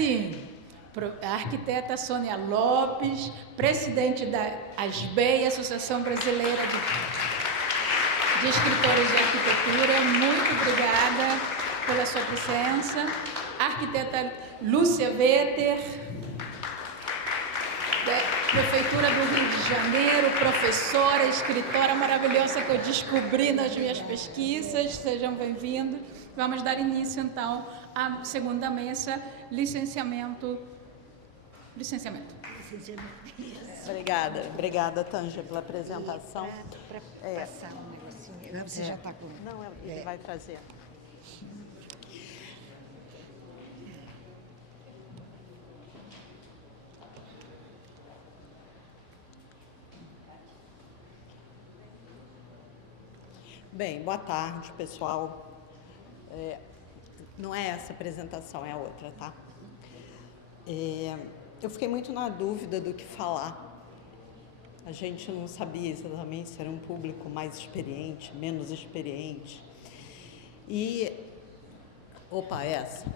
sim, a arquiteta Sônia Lopes, presidente da ASBEI, Associação Brasileira de Escritores de Arquitetura, muito obrigada pela sua presença. A arquiteta Lúcia Vetter, da Prefeitura do Rio de Janeiro, professora, escritora maravilhosa que eu descobri nas minhas pesquisas. Sejam bem-vindos. Vamos dar início, então, à segunda mesa, licenciamento. Obrigada, Tângela, pela apresentação. Para passar um negocinho. Você já está com... Não, ele vai trazer. Bem, boa tarde, pessoal. Não é essa apresentação, é a outra, tá? Eu fiquei muito na dúvida do que falar. A gente não sabia exatamente se era um público mais experiente, menos experiente. Essa.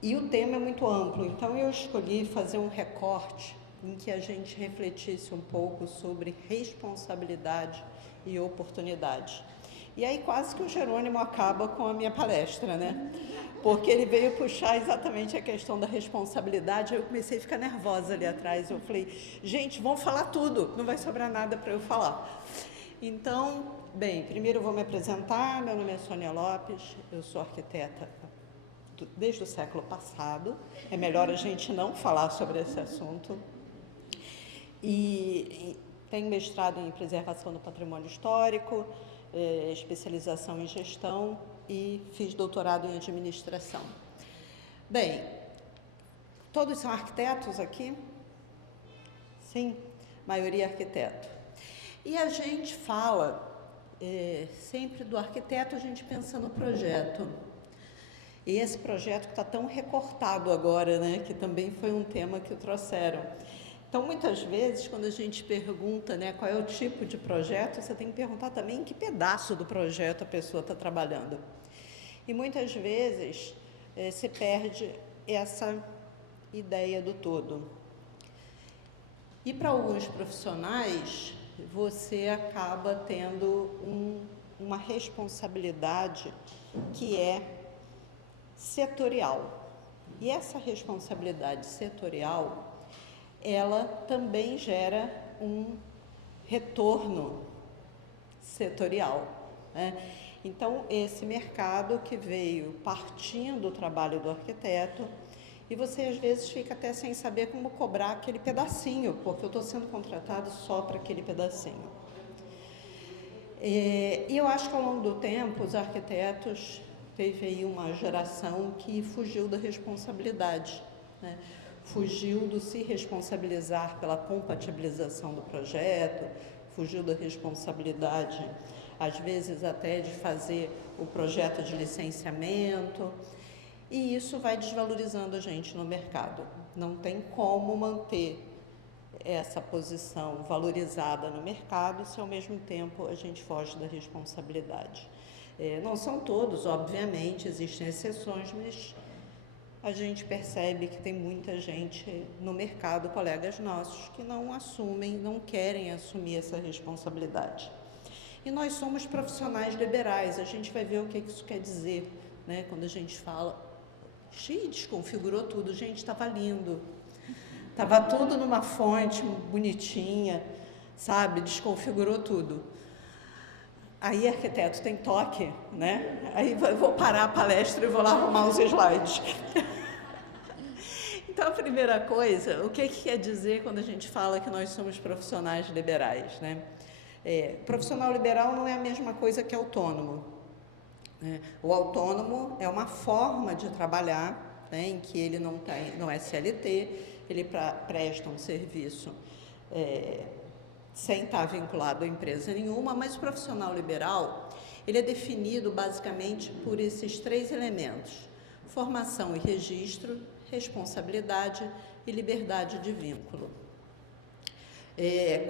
E o tema é muito amplo, então eu escolhi fazer um recorte em que a gente refletisse um pouco sobre responsabilidade e oportunidade. E aí quase que o Jerônimo acaba com a minha palestra, né? Porque ele veio puxar exatamente a questão da responsabilidade. Aí eu comecei a ficar nervosa ali atrás. Eu falei, gente, vamos falar tudo, não vai sobrar nada para eu falar. Então, bem, primeiro eu vou me apresentar. Meu nome é Sônia Lopes, eu sou arquiteta desde o século passado. É melhor a gente não falar sobre esse assunto. E tenho mestrado em preservação do patrimônio histórico, especialização em gestão e fiz doutorado em administração. Bem, todos são arquitetos aqui? Sim, maioria arquiteto. E a gente fala sempre do arquiteto, a gente pensa no projeto. E esse projeto que está tão recortado agora, né, que também foi um tema que trouxeram. Então, muitas vezes, quando a gente pergunta, né, qual é o tipo de projeto, você tem que perguntar também em que pedaço do projeto a pessoa está trabalhando. E muitas vezes se perde essa ideia do todo. E para alguns profissionais, você acaba tendo uma responsabilidade que é setorial. E essa responsabilidade setorial, ela também gera um retorno setorial, né? Então, esse mercado que veio partindo do trabalho do arquiteto, e você às vezes fica até sem saber como cobrar aquele pedacinho, porque eu estou sendo contratado só para aquele pedacinho. E eu acho que ao longo do tempo, os arquitetos teve aí uma geração que fugiu da responsabilidade, né? Fugiu do se responsabilizar pela compatibilização do projeto, fugiu da responsabilidade, às vezes até de fazer o projeto de licenciamento, e isso vai desvalorizando a gente no mercado. Não tem como manter essa posição valorizada no mercado se ao mesmo tempo a gente foge da responsabilidade. Não são todos, obviamente, existem exceções, mas a gente percebe que tem muita gente no mercado, colegas nossos, que não assumem, não querem assumir essa responsabilidade. E nós somos profissionais liberais, a gente vai ver o que isso quer dizer, né? Quando a gente fala, desconfigurou tudo, gente, estava lindo, estava tudo numa fonte bonitinha, sabe, desconfigurou tudo. Aí, arquiteto, tem toque, né? Aí eu vou parar a palestra e vou lá arrumar os slides. Então, a primeira coisa, o que quer dizer quando a gente fala que nós somos profissionais liberais, né? Profissional liberal não é a mesma coisa que autônomo, né? O autônomo é uma forma de trabalhar, né, em que ele não é CLT, ele presta um serviço sem estar vinculado a empresa nenhuma, mas o profissional liberal, ele é definido basicamente por esses 3 elementos: formação e registro, responsabilidade e liberdade de vínculo.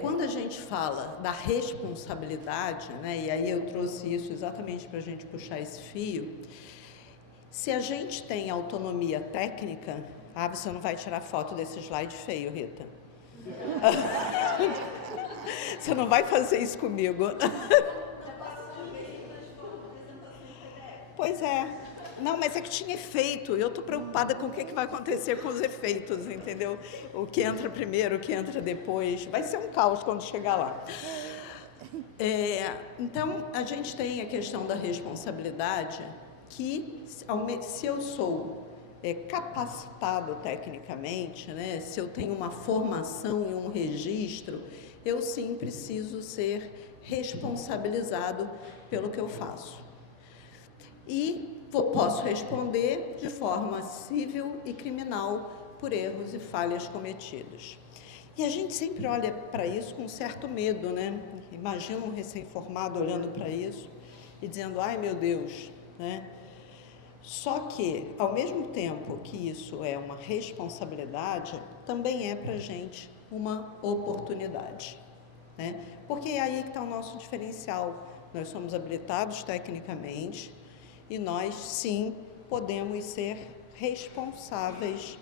Quando a gente fala da responsabilidade, né, e aí eu trouxe isso exatamente para a gente puxar esse fio, Se a gente tem autonomia técnica... Ah, você não vai tirar foto desse slide feio, Rita. Você não vai fazer isso comigo. Pois é. Não, mas é que tinha efeito. Eu estou preocupada com o que vai acontecer com os efeitos, entendeu? O que entra primeiro, o que entra depois. Vai ser um caos quando chegar lá. Então, a gente tem a questão da responsabilidade, que se eu sou capacitado tecnicamente, né, se eu tenho uma formação e um registro, eu sim preciso ser responsabilizado pelo que eu faço. E posso responder de forma civil e criminal por erros e falhas cometidos. E a gente sempre olha para isso com certo medo, né? Imagina um recém-formado olhando para isso e dizendo, ai meu Deus, né? Só que, ao mesmo tempo que isso é uma responsabilidade, também é para a gente uma oportunidade, né? Porque é aí que está o nosso diferencial. Nós somos habilitados tecnicamente e nós, sim, podemos ser responsáveis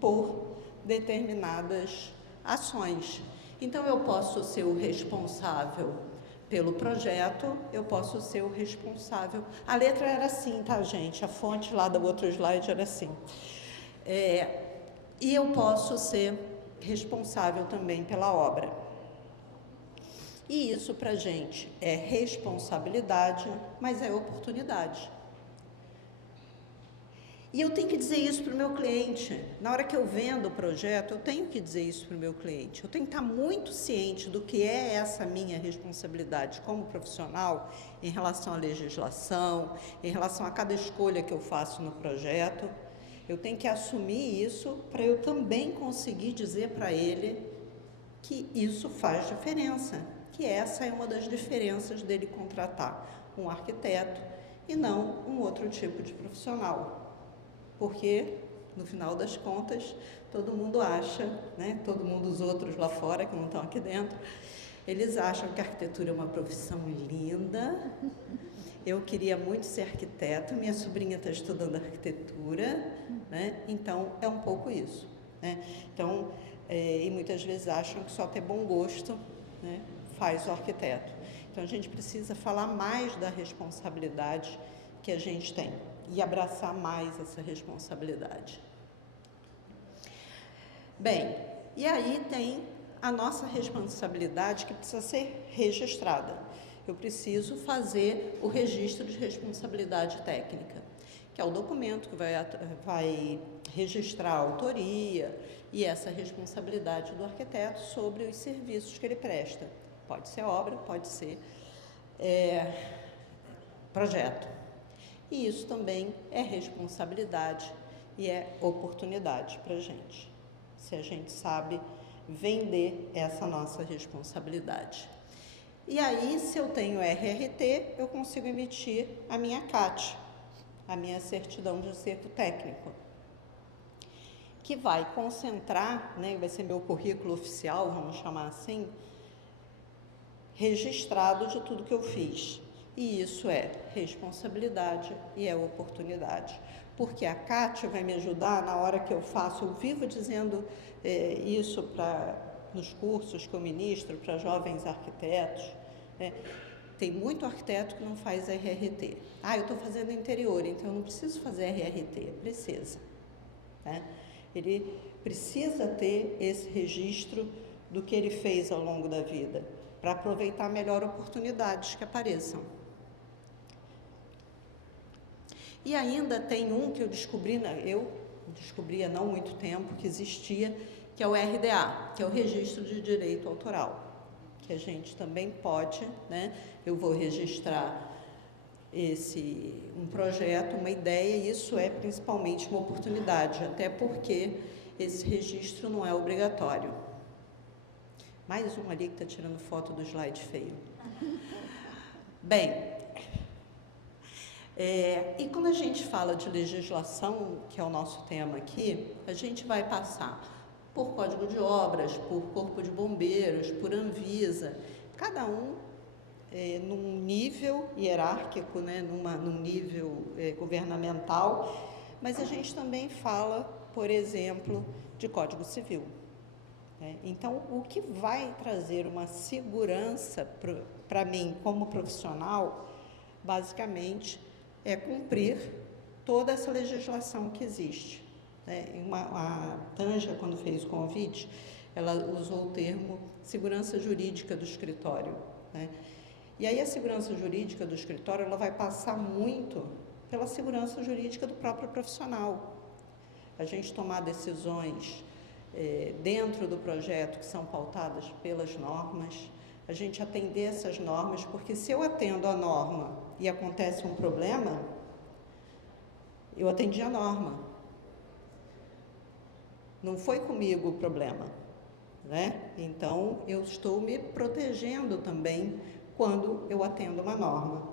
por determinadas ações. Então, eu posso ser o responsável pelo projeto, eu posso ser o responsável. A letra era assim, tá, gente? A fonte lá do outro slide era assim. E eu posso ser responsável também pela obra. E isso para a gente é responsabilidade, mas é oportunidade. E eu tenho que dizer isso para o meu cliente. Na hora que eu vendo o projeto, eu tenho que dizer isso para o meu cliente. Eu tenho que estar muito ciente do que é essa minha responsabilidade como profissional em relação à legislação, em relação a cada escolha que eu faço no projeto. Eu tenho que assumir isso para eu também conseguir dizer para ele que isso faz diferença, que essa é uma das diferenças dele contratar um arquiteto e não um outro tipo de profissional. Porque, no final das contas, todo mundo acha, né, todo mundo, os outros lá fora, que não estão aqui dentro, eles acham que a arquitetura é uma profissão linda. Eu queria muito ser arquiteto, minha sobrinha está estudando arquitetura, né, então é um pouco isso, né? Então, e muitas vezes acham que só ter bom gosto, né, faz o arquiteto. Então, a gente precisa falar mais da responsabilidade que a gente tem e abraçar mais essa responsabilidade. Bem, e aí tem a nossa responsabilidade que precisa ser registrada. Eu preciso fazer o registro de responsabilidade técnica, que é o documento que vai registrar a autoria e essa responsabilidade do arquiteto sobre os serviços que ele presta. Pode ser obra, pode ser projeto. E isso também é responsabilidade e é oportunidade para a gente, se a gente sabe vender essa nossa responsabilidade. E aí, se eu tenho RRT, eu consigo emitir a minha CAT, a minha certidão de acerto técnico, que vai concentrar, né, vai ser meu currículo oficial, vamos chamar assim, registrado de tudo que eu fiz. E isso é responsabilidade e é oportunidade. Porque a CAT vai me ajudar na hora que eu faço, eu vivo dizendo isso nos cursos que eu ministro para jovens arquitetos, né? Tem muito arquiteto que não faz RRT. Eu estou fazendo interior, então eu não preciso fazer RRT. Precisa, né? Ele precisa ter esse registro do que ele fez ao longo da vida, para aproveitar melhor oportunidades que apareçam. E ainda tem um que eu descobri há não muito tempo que existia, que é o RDA, que é o Registro de Direito Autoral, que a gente também pode, né? Eu vou registrar um projeto, uma ideia, e isso é principalmente uma oportunidade, até porque esse registro não é obrigatório. Mais um ali que está tirando foto do slide feio. Bem, e quando a gente fala de legislação, que é o nosso tema aqui, a gente vai passar por Código de Obras, por Corpo de Bombeiros, por Anvisa. Cada um num nível hierárquico, né, num nível governamental, mas a gente também fala, por exemplo, de Código Civil. Né? Então, o que vai trazer uma segurança para mim como profissional, basicamente, é cumprir toda essa legislação que existe. Né? A Tanja, quando fez o convite, ela usou o termo segurança jurídica do escritório. Né? E aí a segurança jurídica do escritório, ela vai passar muito pela segurança jurídica do próprio profissional. A gente tomar decisões dentro do projeto que são pautadas pelas normas, a gente atender essas normas, porque se eu atendo a norma e acontece um problema, eu atendi a norma. Não foi comigo o problema, né? Então, eu estou me protegendo também quando eu atendo uma norma.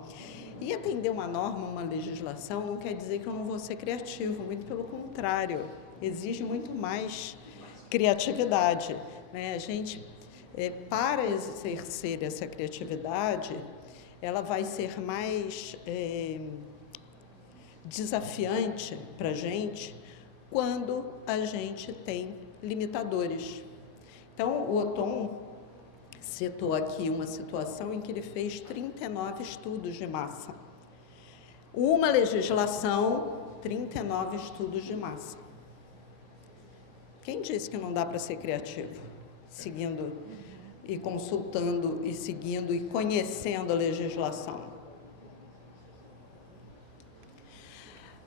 E atender uma norma, uma legislação, não quer dizer que eu não vou ser criativo, muito pelo contrário, exige muito mais criatividade. Né? A gente, para exercer essa criatividade, ela vai ser mais desafiante para a gente quando a gente tem limitadores. Então, o Othon citou aqui uma situação em que ele fez 39 estudos de massa. Uma legislação, 39 estudos de massa. Quem disse que não dá para ser criativo? Seguindo e consultando e seguindo e conhecendo a legislação.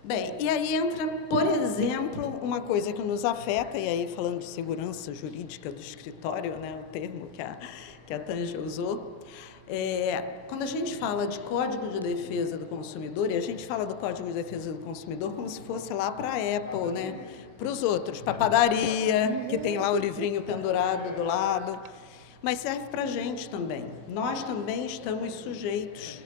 Bem, e aí entra, por exemplo, uma coisa que nos afeta, e aí falando de segurança jurídica do escritório, né, o termo que a Tanja usou, quando a gente fala de Código de Defesa do Consumidor, e a gente fala do Código de Defesa do Consumidor como se fosse lá para a Apple, né, para os outros, para a padaria, que tem lá o livrinho pendurado do lado, mas serve para a gente também. Nós também estamos sujeitos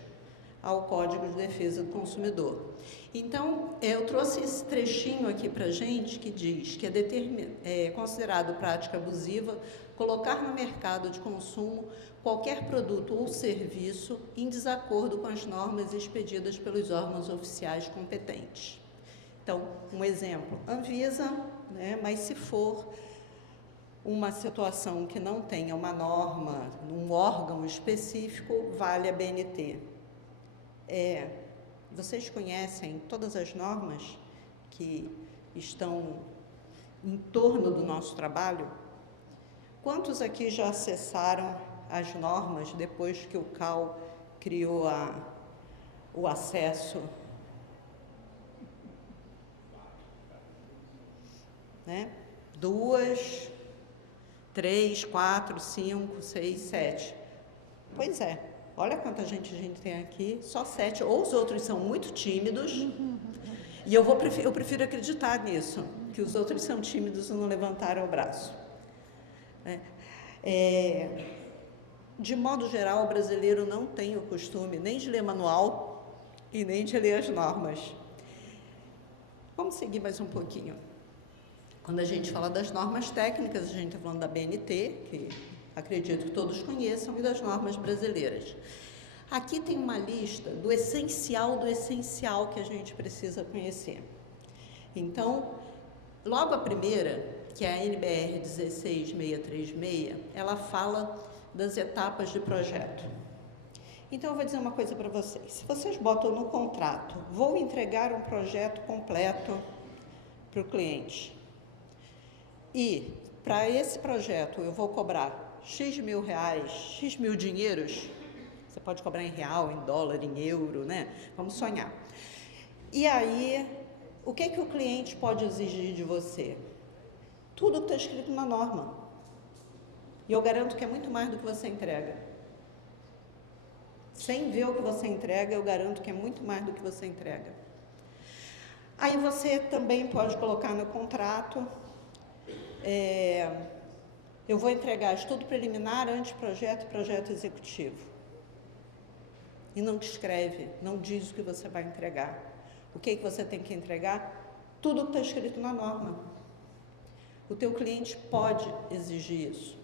ao Código de Defesa do Consumidor. Então, eu trouxe esse trechinho aqui para a gente que diz que é considerado prática abusiva colocar no mercado de consumo qualquer produto ou serviço em desacordo com as normas expedidas pelos órgãos oficiais competentes. Então, um exemplo, Anvisa, né, mas se for uma situação que não tenha uma norma, um órgão específico, vale a BNT. Vocês conhecem todas as normas que estão em torno do nosso trabalho? Quantos aqui já acessaram as normas depois que o CAL criou o acesso? Né? 2, 3, 4, 5, 6, 7. Pois é. Olha quanta gente a gente tem aqui, só 7, ou os outros são muito tímidos, e eu prefiro acreditar nisso, que os outros são tímidos e não levantaram o braço. De modo geral, o brasileiro não tem o costume nem de ler manual e nem de ler as normas. Vamos seguir mais um pouquinho. Quando a gente fala das normas técnicas, a gente está falando da BNT, que acredito que todos conheçam, e das normas brasileiras. Aqui tem uma lista do essencial que a gente precisa conhecer. Então, logo a primeira, que é a NBR 16636, ela fala das etapas de projeto. Então, eu vou dizer uma coisa para vocês. Se vocês botam no contrato, vou entregar um projeto completo para o cliente, e para esse projeto eu vou cobrar X mil reais, X mil dinheiros, você pode cobrar em real, em dólar, em euro, né? Vamos sonhar. E aí, o que o cliente pode exigir de você? Tudo que está escrito na norma. E eu garanto que é muito mais do que você entrega. Sem ver o que você entrega, eu garanto que é muito mais do que você entrega. Aí você também pode colocar no contrato, eu vou entregar estudo preliminar, anteprojeto e projeto executivo. E não descreve, não diz o que você vai entregar. O que você tem que entregar? Tudo que está escrito na norma. O teu cliente pode exigir isso.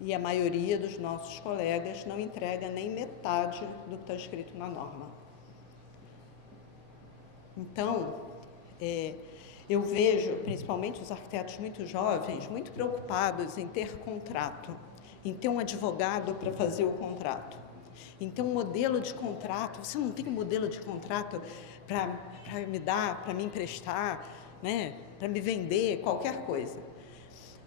E a maioria dos nossos colegas não entrega nem metade do que está escrito na norma. Então, eu vejo, principalmente os arquitetos muito jovens, muito preocupados em ter contrato, em ter um advogado para fazer o contrato, em ter um modelo de contrato. Você não tem um modelo de contrato para me dar, para me emprestar, né, para me vender, qualquer coisa.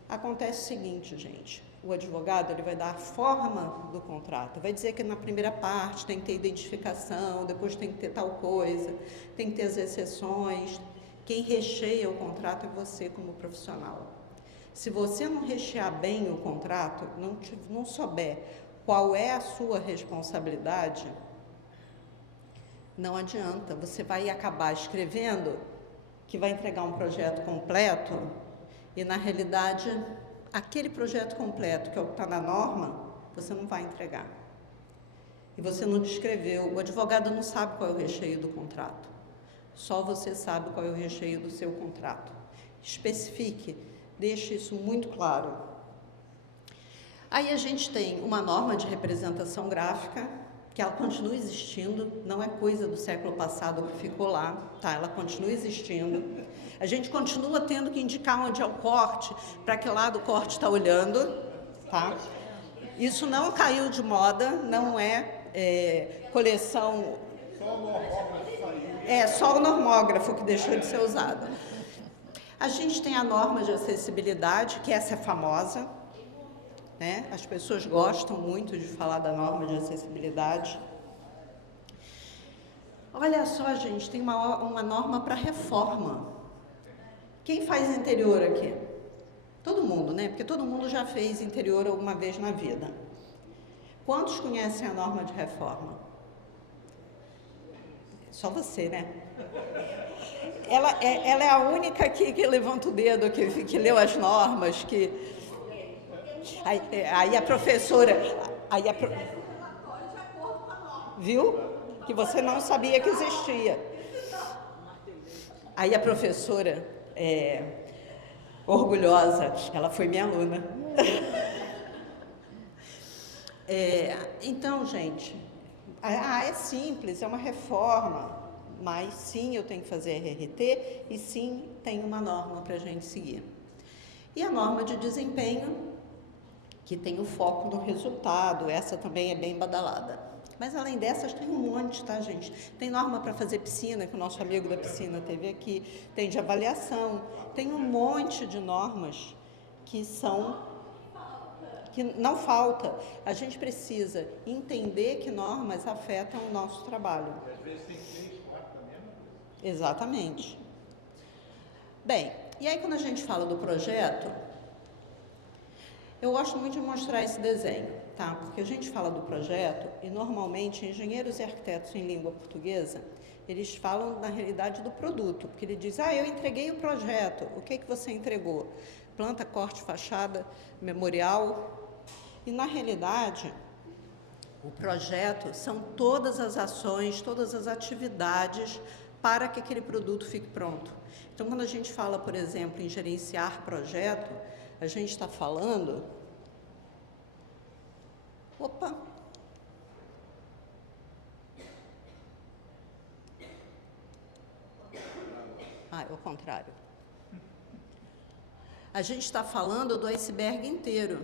Acontece o seguinte, gente, o advogado ele vai dar a forma do contrato, vai dizer que na primeira parte tem que ter identificação, depois tem que ter tal coisa, tem que ter as exceções. Quem recheia o contrato é você como profissional. Se você não rechear bem o contrato, não souber qual é a sua responsabilidade, não adianta, você vai acabar escrevendo que vai entregar um projeto completo e, na realidade, aquele projeto completo, que é o que está na norma, você não vai entregar. E você não descreveu, o advogado não sabe qual é o recheio do contrato. Só você sabe qual é o recheio do seu contrato. Especifique, deixe isso muito claro. Aí a gente tem uma norma de representação gráfica, que ela continua existindo, não é coisa do século passado que ficou lá, tá? Ela continua existindo. A gente continua tendo que indicar onde é o corte, para que lado o corte está olhando, tá? Isso não caiu de moda, não é coleção... Só o normógrafo que deixou de ser usado. A gente tem a norma de acessibilidade, que essa é famosa, né? As pessoas gostam muito de falar da norma de acessibilidade. Olha só, gente, tem uma norma para reforma. Quem faz interior aqui? Todo mundo, né? Porque todo mundo já fez interior alguma vez na vida. Quantos conhecem a norma de reforma? Só você, né? Ela é a única aqui que levanta o dedo, que leu as normas, que... Aí a professora... Viu? Que você não sabia que existia. Aí a professora, orgulhosa, ela foi minha aluna. Então, gente, é simples, é uma reforma, mas sim, eu tenho que fazer RRT e sim, tem uma norma para a gente seguir. E a norma de desempenho, que tem o foco no resultado, essa também é bem badalada. Mas além dessas, tem um monte, tá, gente? Tem norma para fazer piscina, que o nosso amigo da piscina teve aqui, tem de avaliação, tem um monte de normas que não falta. A gente precisa entender que normas afetam o nosso trabalho. Às vezes tem 3, 4 também. Exatamente. Bem, e aí quando a gente fala do projeto, eu gosto muito de mostrar esse desenho, tá? Porque a gente fala do projeto e normalmente engenheiros e arquitetos em língua portuguesa, eles falam na realidade do produto, porque ele diz, eu entreguei o projeto, o que você entregou? Planta, corte, fachada, memorial. E na realidade, o projeto são todas as ações, todas as atividades para que aquele produto fique pronto. Então, quando a gente fala, por exemplo, em gerenciar projeto, a gente está falando... Opa! É o contrário. A gente está falando do iceberg inteiro.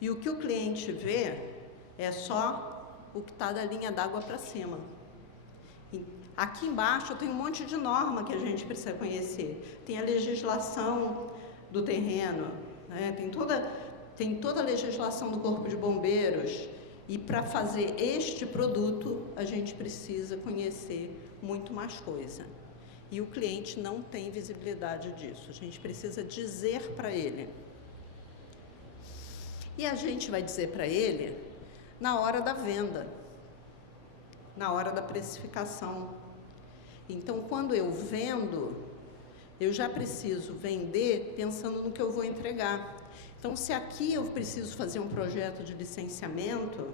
E o que o cliente vê é só o que está da linha d'água para cima. E aqui embaixo tem um monte de norma que a gente precisa conhecer. Tem a legislação do terreno, né? Tem toda a legislação do Corpo de Bombeiros. E para fazer este produto, a gente precisa conhecer muito mais coisa. E o cliente não tem visibilidade disso. A gente precisa dizer para ele. E a gente vai dizer para ele na hora da venda, na hora da precificação. Então, quando eu vendo, eu já preciso vender pensando no que eu vou entregar. Então, se aqui eu preciso fazer um projeto de licenciamento,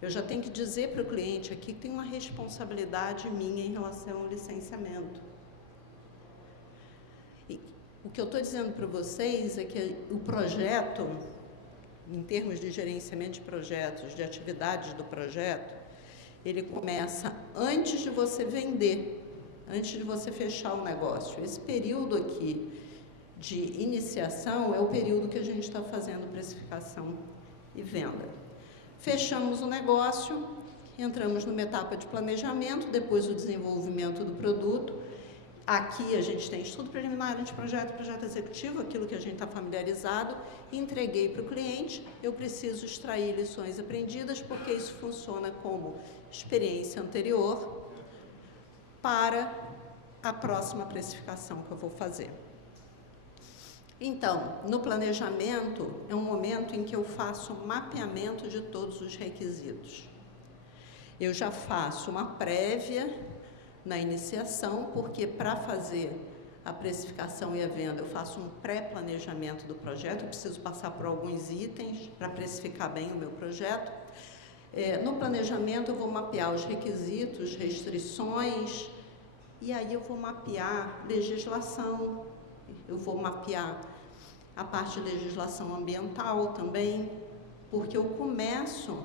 eu já tenho que dizer para o cliente aqui que tem uma responsabilidade minha em relação ao licenciamento. E o que eu estou dizendo para vocês é que o projeto em termos de gerenciamento de projetos, de atividades do projeto, ele começa antes de você vender, antes de você fechar o negócio. Esse período aqui de iniciação é o período que a gente está fazendo precificação e venda. Fechamos o negócio, entramos numa etapa de planejamento, depois o desenvolvimento do produto. Aqui a gente tem estudo preliminar, anteprojeto, projeto executivo, aquilo que a gente está familiarizado, entreguei para o cliente, eu preciso extrair lições aprendidas, porque isso funciona como experiência anterior para a próxima precificação que eu vou fazer. Então, no planejamento, é um momento em que eu faço um mapeamento de todos os requisitos. Eu já faço uma prévia na iniciação, porque para fazer a precificação e a venda, eu faço um pré-planejamento do projeto, eu preciso passar por alguns itens para precificar bem o meu projeto. No planejamento, eu vou mapear os requisitos, restrições, e aí eu vou mapear legislação, eu vou mapear a parte de legislação ambiental também, porque eu começo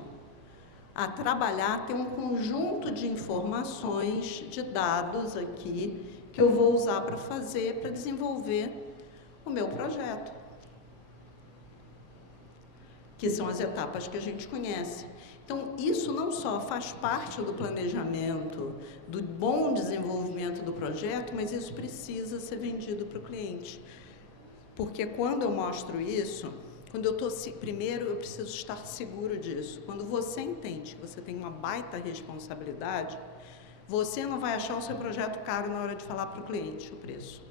a trabalhar, tem um conjunto de informações, de dados aqui, que eu vou usar para desenvolver o meu projeto, que são as etapas que a gente conhece. Então, isso não só faz parte do planejamento, do bom desenvolvimento do projeto, mas isso precisa ser vendido para o cliente. Porque quando eu mostro isso, quando eu estou, primeiro eu preciso estar seguro disso. Quando você entende que você tem uma baita responsabilidade, você não vai achar o seu projeto caro na hora de falar para o cliente o preço.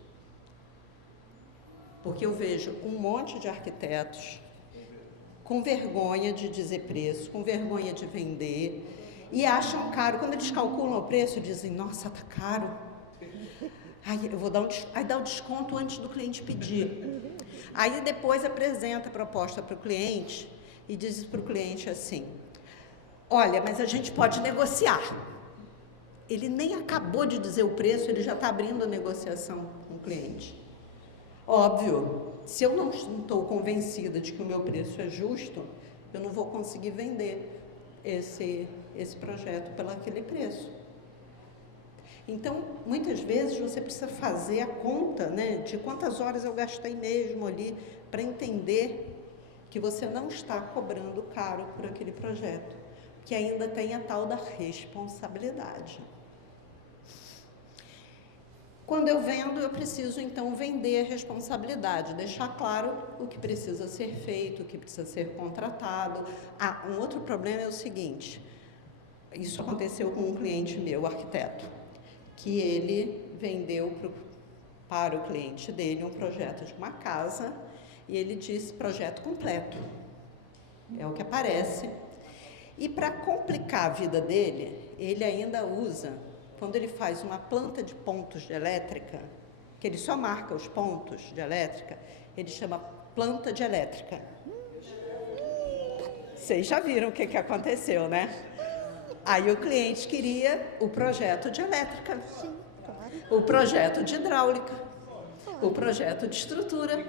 Porque eu vejo um monte de arquitetos com vergonha de dizer preço, com vergonha de vender, e acham caro. Quando eles calculam o preço, dizem, nossa, tá caro. Aí eu vou dar aí dá o desconto antes do cliente pedir. Aí depois apresenta a proposta para o cliente e diz para o cliente assim, olha, mas a gente pode negociar. Ele nem acabou de dizer o preço, ele já está abrindo a negociação com o cliente. Óbvio, se eu não estou convencida de que o meu preço é justo, eu não vou conseguir vender esse projeto pelo aquele preço. Então, muitas vezes você precisa fazer a conta, né, de quantas horas eu gastei mesmo ali para entender que você não está cobrando caro por aquele projeto, que ainda tem a tal da responsabilidade. Quando eu vendo, eu preciso, então, vender a responsabilidade, deixar claro o que precisa ser feito, o que precisa ser contratado. Um outro problema é o seguinte, isso aconteceu com um cliente meu, arquiteto, que ele vendeu para o cliente dele um projeto de uma casa, e ele disse projeto completo, é o que aparece. E para complicar a vida dele, ele ainda usa, quando ele faz uma planta de pontos de elétrica, que ele só marca os pontos de elétrica, ele chama planta de elétrica. Vocês já viram o que aconteceu, né? Aí o cliente queria o projeto de elétrica, o projeto de hidráulica, o projeto de estrutura.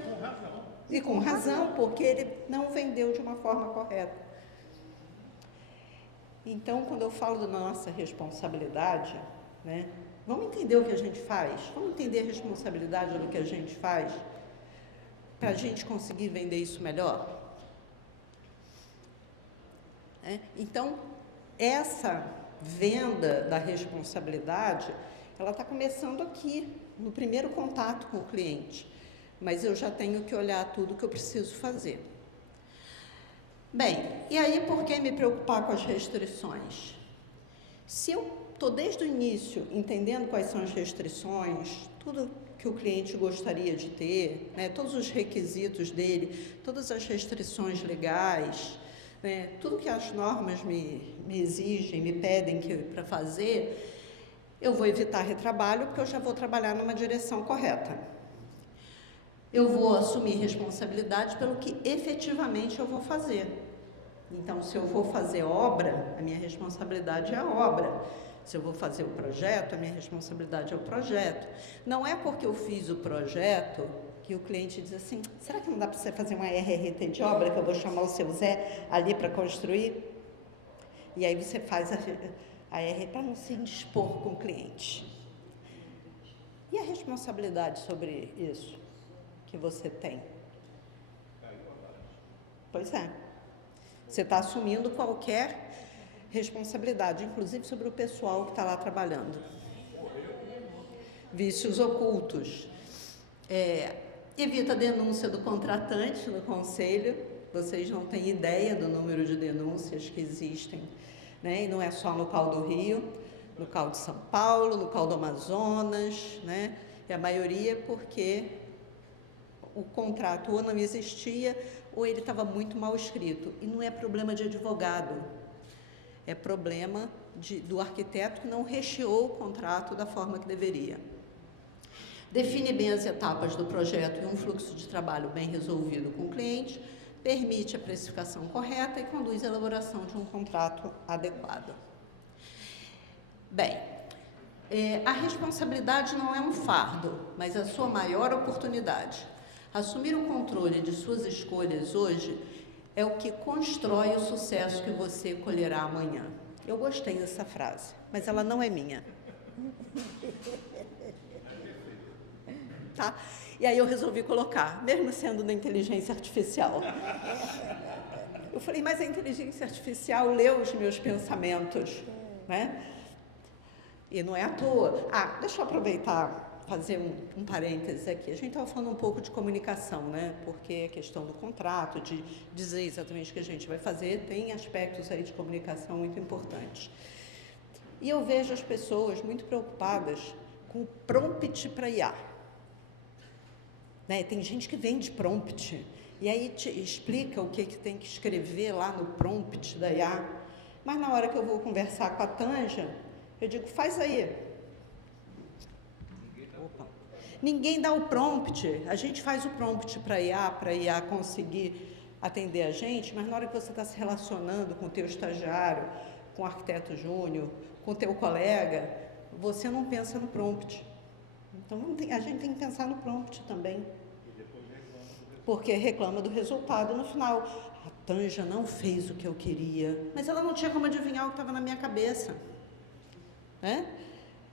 E com razão, porque ele não vendeu de uma forma correta. Então, quando eu falo da nossa responsabilidade, né, vamos entender o que a gente faz, vamos entender a responsabilidade do que a gente faz, para a gente conseguir vender isso melhor. Então, essa venda da responsabilidade, ela está começando aqui, no primeiro contato com o cliente, mas eu já tenho que olhar tudo que eu preciso fazer. Bem, e aí por que me preocupar com as restrições? Se eu estou desde o início entendendo quais são as restrições, tudo que o cliente gostaria de ter, né, todos os requisitos dele, todas as restrições legais, né, tudo que as normas me exigem, me pedem para fazer, eu vou evitar retrabalho, porque eu já vou trabalhar numa direção correta. Eu vou assumir responsabilidade pelo que efetivamente eu vou fazer. Então, se eu vou fazer obra, a minha responsabilidade é a obra. Se eu vou fazer o projeto, a minha responsabilidade é o projeto. Não é porque eu fiz o projeto que o cliente diz assim, será que não dá para você fazer uma RRT de obra, que eu vou chamar o seu Zé ali para construir? E aí você faz a RRT para não se indispor com o cliente. E a responsabilidade sobre isso que você tem? Pois é. Você está assumindo qualquer responsabilidade, inclusive sobre o pessoal que está lá trabalhando. Vícios ocultos. Evita a denúncia do contratante no conselho. Vocês não têm ideia do número de denúncias que existem, né? E não é só no CAU do Rio, no CAU de São Paulo, no CAU do Amazonas, né? E a maioria porque o contrato ou não existia ou ele estava muito mal escrito. E não é problema de advogado, é problema do arquiteto que não recheou o contrato da forma que deveria. Define bem as etapas do projeto e um fluxo de trabalho bem resolvido com o cliente, permite a precificação correta e conduz à elaboração de um contrato adequado. Bem, a responsabilidade não é um fardo, mas a sua maior oportunidade. Assumir o controle de suas escolhas hoje é o que constrói o sucesso que você colherá amanhã. Eu gostei dessa frase, mas ela não é minha. Tá? E aí eu resolvi colocar, mesmo sendo da inteligência artificial. Eu falei, mas a inteligência artificial leu os meus pensamentos, né? E não é à toa. Deixa eu aproveitar, fazer um parênteses aqui. A gente estava falando um pouco de comunicação, né? Porque a questão do contrato, de dizer exatamente o que a gente vai fazer, tem aspectos aí de comunicação muito importantes. E eu vejo as pessoas muito preocupadas com o prompt para IA. Né? Tem gente que vende prompt, e aí te explica o que tem que escrever lá no prompt da IA. Mas na hora que eu vou conversar com a Tanja, eu digo, faz aí. Opa. Ninguém dá o prompt, a gente faz o prompt para a IA conseguir atender a gente, mas na hora que você está se relacionando com o teu estagiário, com o arquiteto júnior, com o teu colega, você não pensa no prompt. Então, a gente tem que pensar no prompt também. Porque reclama do resultado no final. A Tanja não fez o que eu queria, mas ela não tinha como adivinhar o que estava na minha cabeça. Né?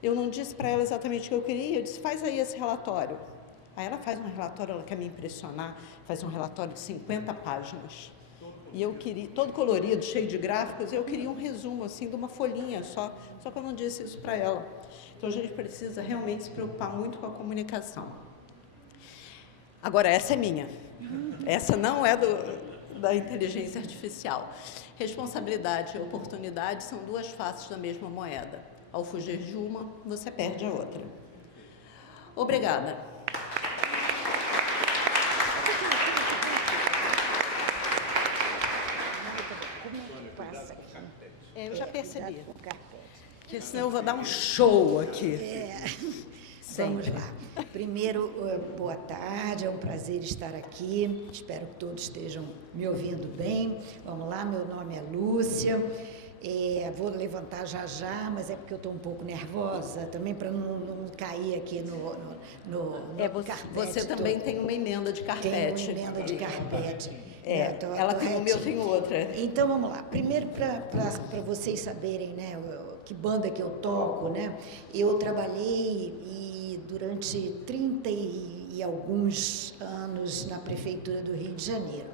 Eu não disse para ela exatamente o que eu queria, eu disse, faz aí esse relatório. Aí ela faz um relatório, ela quer me impressionar, faz um relatório de 50 páginas. E eu queria, todo colorido, cheio de gráficos, eu queria um resumo, assim, de uma folhinha só que eu não disse isso para ela. Então, a gente precisa realmente se preocupar muito com a comunicação. Agora, essa é minha. Essa não é da inteligência artificial. Responsabilidade e oportunidade são duas faces da mesma moeda. Ao fugir de uma, você perde a outra. Obrigada. Eu já percebi. Porque senão eu vou dar um show aqui. Vamos lá. Primeiro, boa tarde, é um prazer estar aqui. Espero que todos estejam me ouvindo bem. Vamos lá, meu nome é Lúcia. Vou levantar já, mas é porque eu estou um pouco nervosa, também para não cair aqui no carpete. Você também tem uma emenda de carpete. Tem uma emenda de carpete. Ela tem uma, eu tenho outra. Então, vamos lá. Primeiro, para vocês saberem, né, que banda que eu toco, né, eu trabalhei durante 30 e alguns anos na Prefeitura do Rio de Janeiro.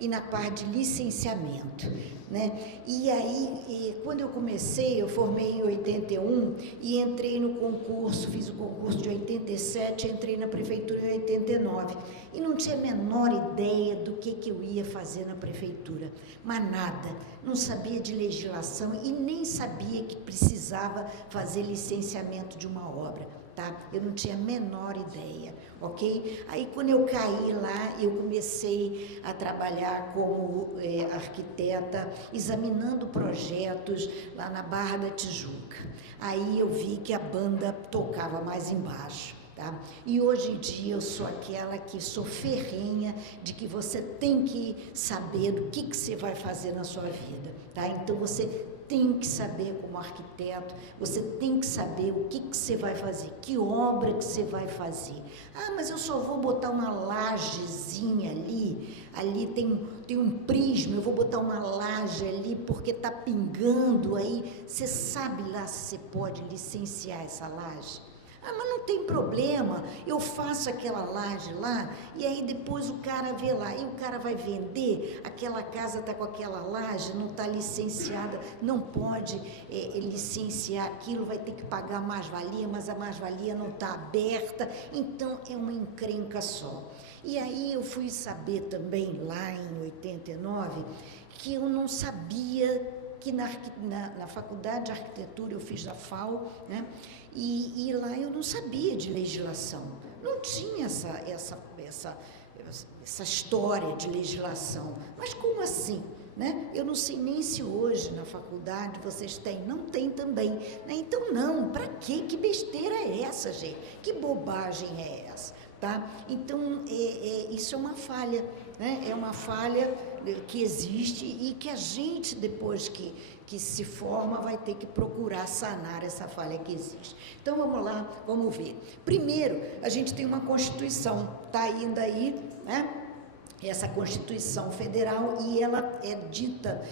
E na parte de licenciamento, né? E aí, quando eu comecei, eu formei em 81 e entrei no concurso, fiz o concurso de 87, entrei na prefeitura em 89 e não tinha a menor ideia do que eu ia fazer na prefeitura, mas nada, não sabia de legislação e nem sabia que precisava fazer licenciamento de uma obra. Tá? Eu não tinha a menor ideia, ok? Aí, quando eu caí lá, eu comecei a trabalhar como arquiteta, examinando projetos lá na Barra da Tijuca. Aí eu vi que a banda tocava mais embaixo. Tá? E hoje em dia eu sou aquela que sou ferrenha de que você tem que saber do que você vai fazer na sua vida. Tá? Então, você tem que saber como arquiteto, você tem que saber o que você vai fazer, que obra que você vai fazer. Ah, mas eu só vou botar uma lajezinha ali tem um prisma, eu vou botar uma laje ali porque está pingando aí. Você sabe lá se você pode licenciar essa laje? Ah, mas não tem problema, eu faço aquela laje lá e aí depois o cara vê lá, e o cara vai vender, aquela casa está com aquela laje, não está licenciada, não pode licenciar aquilo, vai ter que pagar mais-valia, mas a mais-valia não está aberta, então é uma encrenca só. E aí eu fui saber também, lá em 89, que eu não sabia que na faculdade de arquitetura eu fiz a FAO, né? E lá eu não sabia de legislação, não tinha essa história de legislação. Mas como assim? Né? Eu não sei nem se hoje na faculdade vocês têm, não tem também. Né? Então não, para quê? Que besteira é essa, gente? Que bobagem é essa? Tá? Então isso é uma falha, né? É uma falha que existe e que a gente, depois que se forma, vai ter que procurar sanar essa falha que existe. Então, vamos lá, vamos ver. Primeiro, a gente tem uma Constituição, está ainda aí, né? Essa Constituição Federal, e ela dita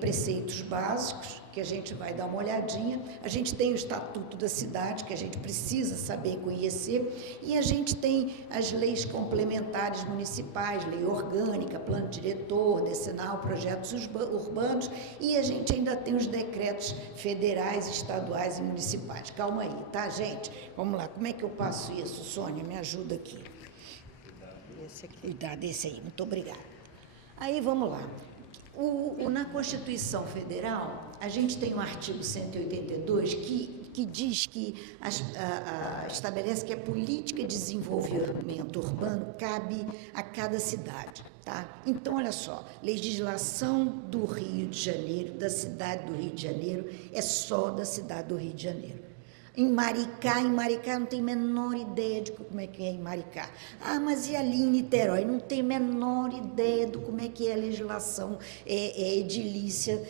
preceitos básicos, que a gente vai dar uma olhadinha. A gente tem o Estatuto da Cidade, que a gente precisa saber conhecer, e a gente tem as leis complementares municipais, lei orgânica, plano diretor, decenal, projetos urbanos, e a gente ainda tem os decretos federais, estaduais e municipais. Calma aí, tá, gente? Vamos lá, como é que eu passo isso? Sônia, me ajuda aqui. Esse aqui. Cuidar desse aí, muito obrigada. Aí, vamos lá. Na Constituição Federal, a gente tem o artigo 182 que diz que estabelece que a política de desenvolvimento urbano cabe a cada cidade, tá? Então, olha só, legislação do Rio de Janeiro, da cidade do Rio de Janeiro, é só da cidade do Rio de Janeiro. Em Maricá não tem a menor ideia de como é que é em Maricá. Ah, mas e ali em Niterói? Não tem a menor ideia de como é que é a legislação edilícia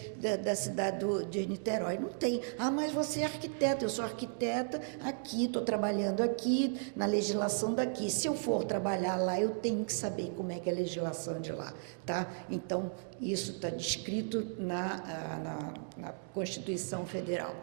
da cidade de Niterói. Não tem. Ah, mas você é arquiteta, eu sou arquiteta aqui, estou trabalhando aqui, na legislação daqui. Se eu for trabalhar lá, eu tenho que saber como é que é a legislação de lá, tá? Então, isso está descrito na Constituição Federal.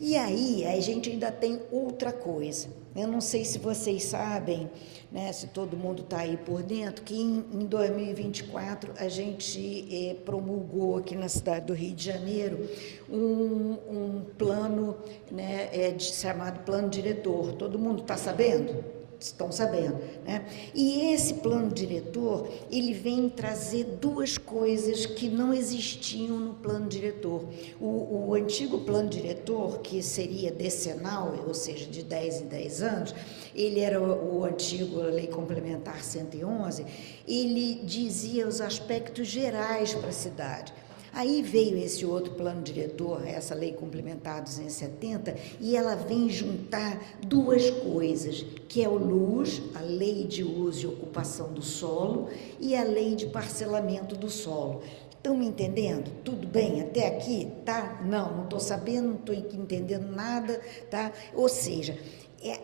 E aí, a gente ainda tem outra coisa. Eu não sei se vocês sabem, né, se todo mundo está aí por dentro, que em 2024 a gente promulgou aqui na cidade do Rio de Janeiro um plano, né, chamado Plano Diretor. Todo mundo está sabendo? Estão sabendo, né? E esse plano diretor, ele vem trazer duas coisas que não existiam no plano diretor. O antigo plano diretor, que seria decenal, ou seja, de 10 em 10 anos, ele era o antigo Lei Complementar 111, ele dizia os aspectos gerais para a cidade. Aí veio esse outro plano diretor, essa Lei Complementar 270, e ela vem juntar duas coisas, que é o LUS, a Lei de Uso e Ocupação do Solo, e a Lei de Parcelamento do Solo. Estão me entendendo? Tudo bem até aqui? Tá? Não estou sabendo, não estou entendendo nada, tá? Ou seja,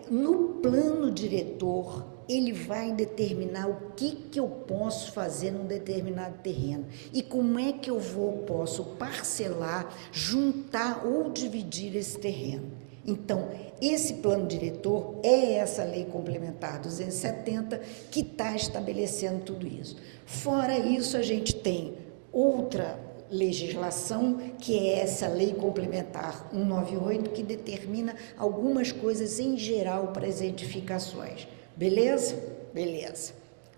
no plano diretor, ele vai determinar o que eu posso fazer num determinado terreno e como é que eu posso parcelar, juntar ou dividir esse terreno. Então, esse plano diretor é essa Lei Complementar 270 que está estabelecendo tudo isso. Fora isso, a gente tem outra legislação, que é essa Lei Complementar 198, que determina algumas coisas em geral para as edificações. Beleza? Beleza.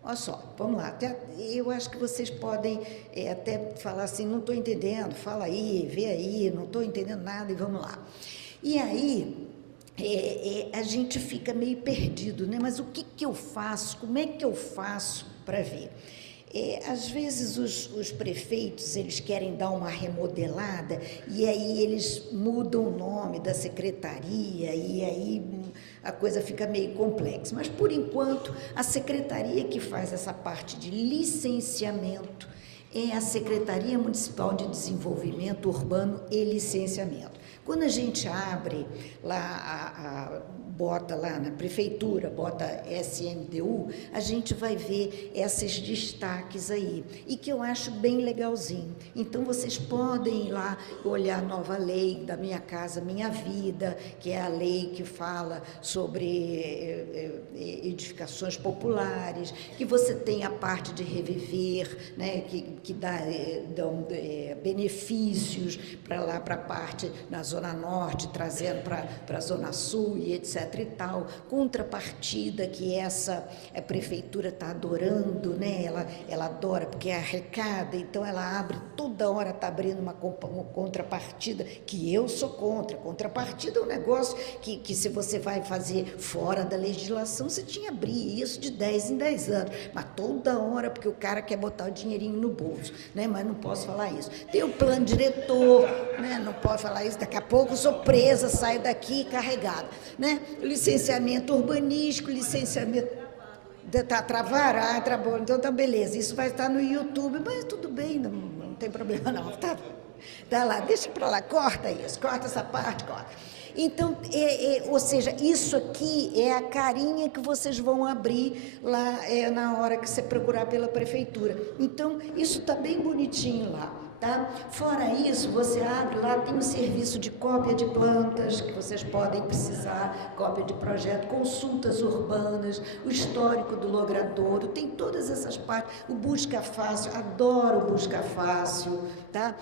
Olha só, vamos lá. Eu acho que vocês podem até falar assim, não estou entendendo, fala aí, vê aí, não estou entendendo nada, e vamos lá. E aí, a gente fica meio perdido, né? Mas o que eu faço? Como é que eu faço para ver? Às vezes os prefeitos, eles querem dar uma remodelada e aí eles mudam o nome da secretaria e aí a coisa fica meio complexa. Mas, por enquanto, a secretaria que faz essa parte de licenciamento é a Secretaria Municipal de Desenvolvimento Urbano e Licenciamento. Quando a gente abre lá, bota lá na prefeitura, bota SMDU, a gente vai ver esses destaques aí, e que eu acho bem legalzinho. Então, vocês podem ir lá olhar a nova lei da Minha Casa Minha Vida, que é a lei que fala sobre edificações populares, que você tem a parte de reviver, né, que dão benefícios para lá, para a parte na Zona Norte, trazendo para a Zona Sul e etc. e tal, contrapartida que essa prefeitura está adorando, né? Ela adora porque arrecada, então ela abre, toda hora está abrindo uma contrapartida, que eu sou contra. Contrapartida é um negócio que se você vai fazer fora da legislação, você tinha que abrir isso de 10 em 10 anos, mas toda hora, porque o cara quer botar o dinheirinho no bolso, né? Mas não posso falar isso. Tem o plano diretor, né? Não posso falar isso, daqui a pouco eu sou presa, saio daqui carregada, né? Licenciamento urbanístico, licenciamento... Está travado? Ah, travou. Então tá beleza, isso vai estar no YouTube, mas tudo bem, não tem problema não. Tá lá, deixa para lá, corta isso, corta essa parte, corta. Então, ou seja, isso aqui é a carinha que vocês vão abrir lá na hora que você procurar pela prefeitura. Então, isso está bem bonitinho lá. Tá? Fora isso, você abre lá, tem um serviço de cópia de plantas, que vocês podem precisar, cópia de projeto, consultas urbanas, o histórico do logradouro, tem todas essas partes, o Busca Fácil, adoro o Busca Fácil, tá?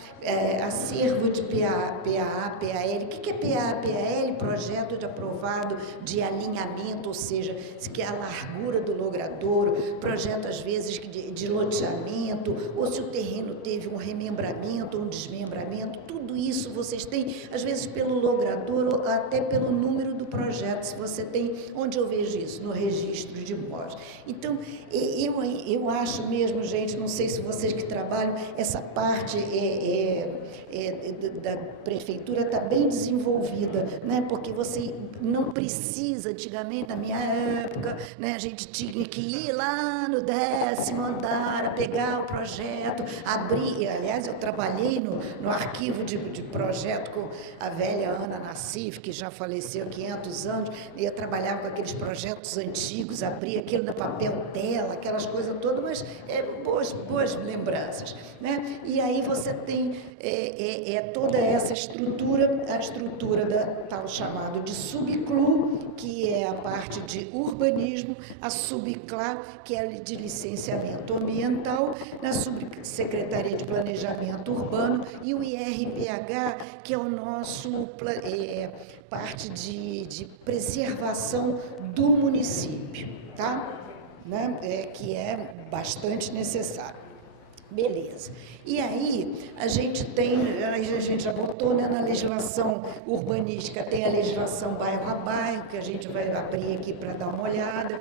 Acervo de PA, PAL, o que é PA, PAL? Projeto de aprovado de alinhamento, ou seja, que é a largura do logradouro, projeto às vezes de loteamento, ou se o terreno teve um remembramento, um desmembramento, tudo isso vocês têm, às vezes pelo logradouro, até pelo número do projeto, se você tem, onde eu vejo isso? No registro de imóveis. Então, eu acho mesmo, gente, não sei se vocês que trabalham, essa parte da prefeitura está bem desenvolvida, né? Porque você não precisa, antigamente, na minha época, né, a gente tinha que ir lá no 10º andar, pegar o projeto, abrir, aliás, eu trabalhei no arquivo de projeto com a velha Ana Nassif, que já faleceu há 500 anos, e eu trabalhava com aqueles projetos antigos, abria aquilo no papel dela, aquelas coisas todas, mas boas lembranças, né? E aí você tem toda essa estrutura, a estrutura da tal chamado de subclu, que é a parte de urbanismo, a subclá, que é de licenciamento ambiental, na subsecretaria de planejamento urbano, e o IRPH, que é o nosso parte de preservação do município, tá? Né? Que é bastante necessário. Beleza. E aí, a gente já botou, né, na legislação urbanística, tem a legislação bairro a bairro, que a gente vai abrir aqui para dar uma olhada,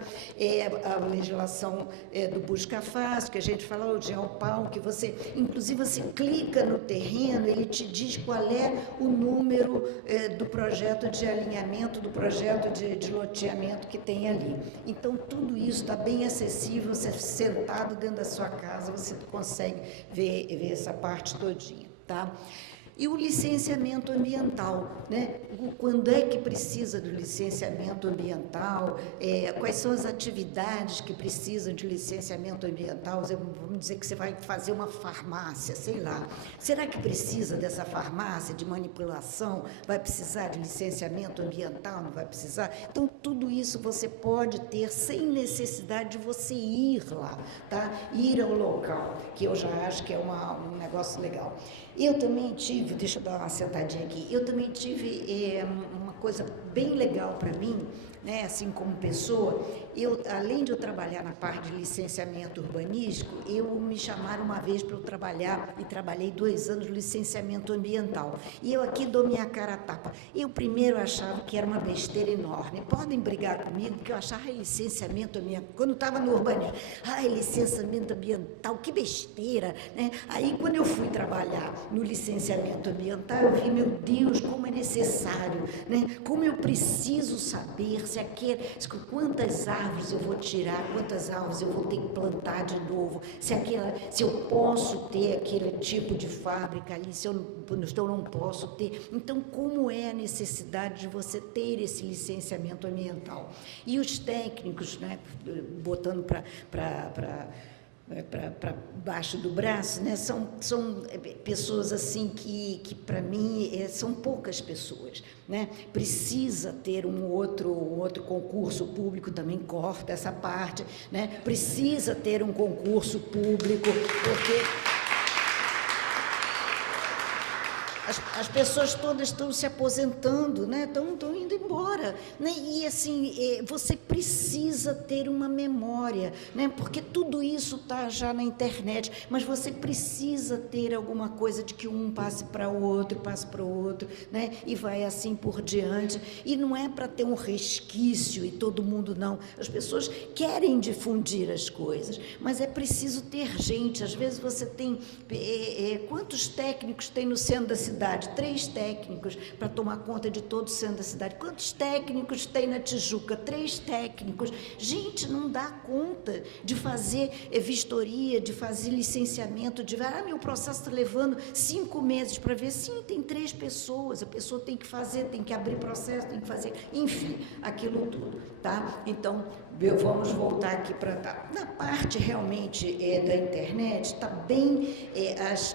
a legislação do Busca Fácil, que a gente fala, o Geopal, que você, inclusive, você clica no terreno, ele te diz qual é o número do projeto de alinhamento, do projeto de loteamento que tem ali. Então, tudo isso está bem acessível, você sentado dentro da sua casa, você consegue ver essa parte todinha, tá? E o licenciamento ambiental, né? Quando é que precisa do licenciamento ambiental? Quais são as atividades que precisam de licenciamento ambiental? Vamos dizer que você vai fazer uma farmácia, sei lá. Será que precisa dessa farmácia de manipulação? Vai precisar de licenciamento ambiental? Não vai precisar? Então, tudo isso você pode ter sem necessidade de você ir lá, tá? Ir ao local, que eu já acho que é um negócio legal. Eu também tive, deixa eu dar uma sentadinha aqui, eu também tive uma coisa bem legal para mim, né, assim como pessoa, além de eu trabalhar na parte de licenciamento urbanístico, me chamaram uma vez para eu trabalhar, e trabalhei 2 anos no licenciamento ambiental. E eu aqui dou minha cara a tapa. Eu primeiro achava que era uma besteira enorme. Podem brigar comigo, que eu achava licenciamento ambiental. Quando estava no urbanismo, licenciamento ambiental, que besteira, né? Aí, quando eu fui trabalhar no licenciamento ambiental, eu vi, meu Deus, como é necessário, né? Como eu preciso saber quantas árvores eu vou tirar, quantas árvores eu vou ter que plantar de novo, se eu posso ter aquele tipo de fábrica ali, se eu não posso ter. Então, como é a necessidade de você ter esse licenciamento ambiental? E os técnicos, né, botando para baixo do braço, né? São pessoas assim que para mim são poucas pessoas, né? Precisa ter um outro concurso público, também corta essa parte, né? Precisa ter um concurso público, porque as pessoas todas estão se aposentando, né? Estão indo embora, né? E assim, você precisa ter uma memória, né? Porque tudo isso está já na internet, mas você precisa ter alguma coisa de que um passe para o outro, né? E vai assim por diante. E não é para ter um resquício e todo mundo não. As pessoas querem difundir as coisas, mas é preciso ter gente. Às vezes você tem... quantos técnicos tem no centro da cidade? 3 técnicos para tomar conta de todo o centro da cidade. Quantos técnicos tem na Tijuca? 3 técnicos. Gente, não dá conta de fazer vistoria, de fazer licenciamento, meu processo está levando 5 meses para ver. Sim, tem 3 pessoas, a pessoa tem que fazer, tem que abrir processo, tem que fazer, enfim, aquilo tudo, tá? Então, vamos voltar aqui para... Na parte realmente da internet, está bem,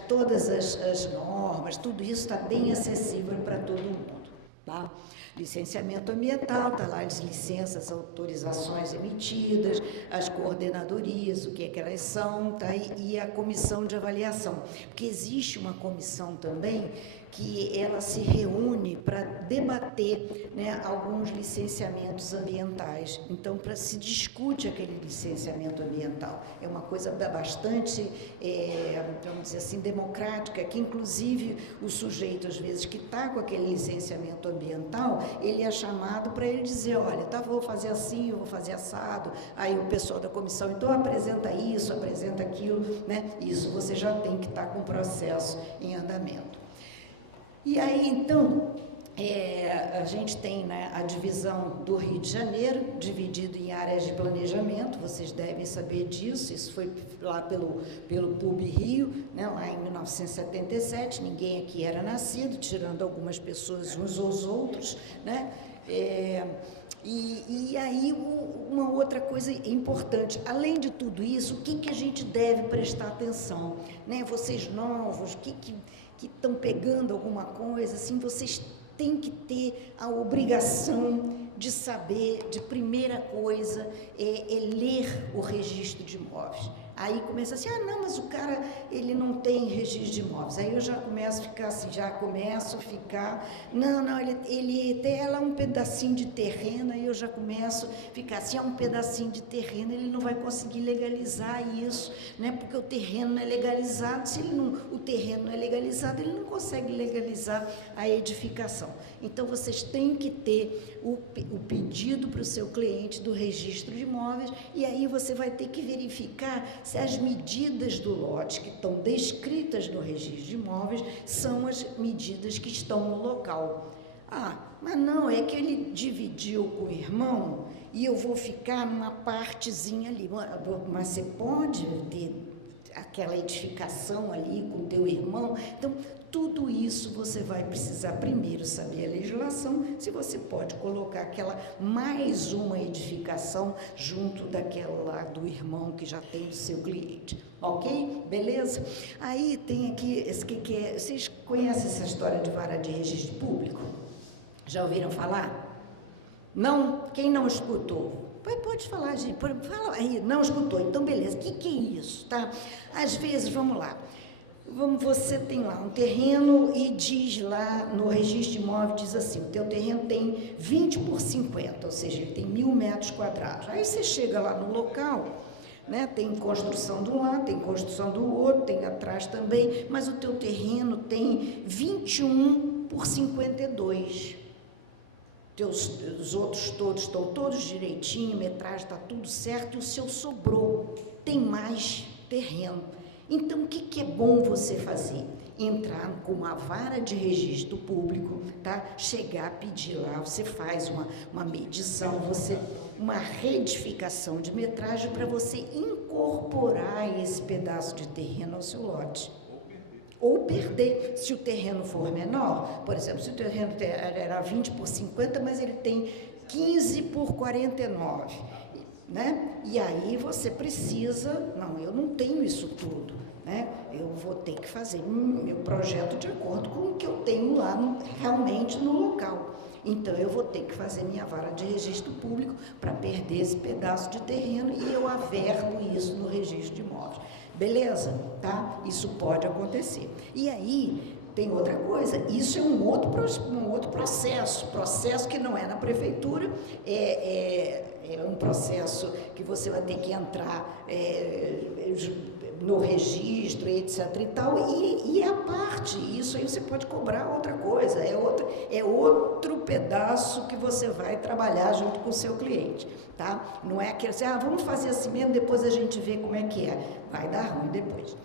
todas as normas, tudo isso está bem acessível para todo mundo, tá? Licenciamento ambiental, está lá as licenças, autorizações emitidas, as coordenadorias, o que é que elas são, tá? E a comissão de avaliação, porque existe uma comissão também que ela se reúne para debater, né, alguns licenciamentos ambientais. Então, se discute aquele licenciamento ambiental. É uma coisa bastante, vamos dizer assim, democrática, que inclusive o sujeito, às vezes, que está com aquele licenciamento ambiental, ele é chamado para ele dizer, olha, vou fazer assim, eu vou fazer assado. Aí o pessoal da comissão, então, apresenta isso, apresenta aquilo, né? Isso você já tem que estar com o processo em andamento. E aí, então, a gente tem, né, a divisão do Rio de Janeiro, dividido em áreas de planejamento, vocês devem saber disso, isso foi lá pelo PUB Rio, né, lá em 1977, ninguém aqui era nascido, tirando algumas pessoas, uns ou os outros, né? E aí, uma outra coisa importante, além de tudo isso, o que a gente deve prestar atenção, né? Vocês novos, que estão pegando alguma coisa, assim, vocês têm que ter a obrigação de saber, de primeira coisa, ler o registro de imóveis. Aí começa assim, não, mas o cara, ele não tem registro de imóveis. Aí eu já começo a ficar assim, não, ele tem lá um pedacinho de terreno, aí eu já começo a ficar assim, um pedacinho de terreno, ele não vai conseguir legalizar isso, né? Porque o terreno não é legalizado, o terreno não é legalizado, ele não consegue legalizar a edificação. Então, vocês têm que ter o pedido para o seu cliente do registro de imóveis, e aí você vai ter que verificar se as medidas do lote que estão descritas no registro de imóveis são as medidas que estão no local. Mas não, é que ele dividiu com o irmão e eu vou ficar numa partezinha ali. Mas você pode ter aquela edificação ali com o teu irmão? Então, tudo isso você vai precisar primeiro saber a legislação, se você pode colocar mais uma edificação junto daquela lá do irmão que já tem do seu cliente. Ok? Beleza? Aí tem aqui, vocês conhecem essa história de vara de registro público? Já ouviram falar? Não? Quem não escutou? Pode falar, gente. Fala aí, não escutou. Então, beleza. O que é isso, tá? Às vezes, vamos lá. Você tem lá um terreno e diz lá no registro de imóvel, diz assim, o teu terreno tem 20 por 50, ou seja, ele tem 1.000 metros quadrados. Aí você chega lá no local, né, tem construção de um lado, tem construção do outro, tem atrás também, mas o teu terreno tem 21 por 52. Os outros todos estão todos direitinho, metragem está tudo certo, e o seu sobrou, tem mais terreno. Então, o que é bom você fazer? entrar com uma vara de registro público, tá? Chegar, pedir lá, você faz uma medição, uma retificação de metragem para você incorporar esse pedaço de terreno ao seu lote. Ou perder, se o terreno for menor, por exemplo, se o terreno era 20 por 50, mas ele tem 15 por 49, né? E aí você precisa, não, eu não tenho isso tudo, né? Eu vou ter que fazer meu projeto de acordo com o que eu tenho lá realmente no local. Então, eu vou ter que fazer minha vara de registro público para perder esse pedaço de terreno e eu averbo isso no registro de imóveis. Beleza? Tá? Isso pode acontecer. E aí, tem outra coisa, isso é um outro processo que não é na prefeitura, é um processo que você vai ter que entrar no registro, etc. e tal, e é a parte, isso aí você pode cobrar outra coisa, é outro pedaço que você vai trabalhar junto com o seu cliente, tá? Não é aquele assim, vamos fazer assim mesmo, depois a gente vê como é que é, vai dar ruim depois.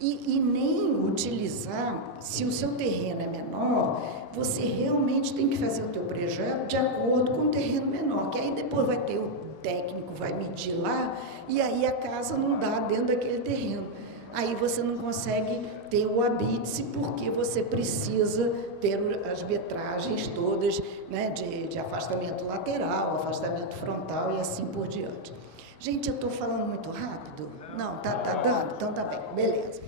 E nem utilizar, se o seu terreno é menor, você realmente tem que fazer o teu projeto de acordo com o terreno menor, que aí depois vai ter o técnico, vai medir lá, e aí a casa não dá dentro daquele terreno. Aí você não consegue ter o habite-se, porque você precisa ter as metragens todas, né, de afastamento lateral, afastamento frontal e assim por diante. Gente, eu estou falando muito rápido? Não, tá dando? Então tá bem, beleza.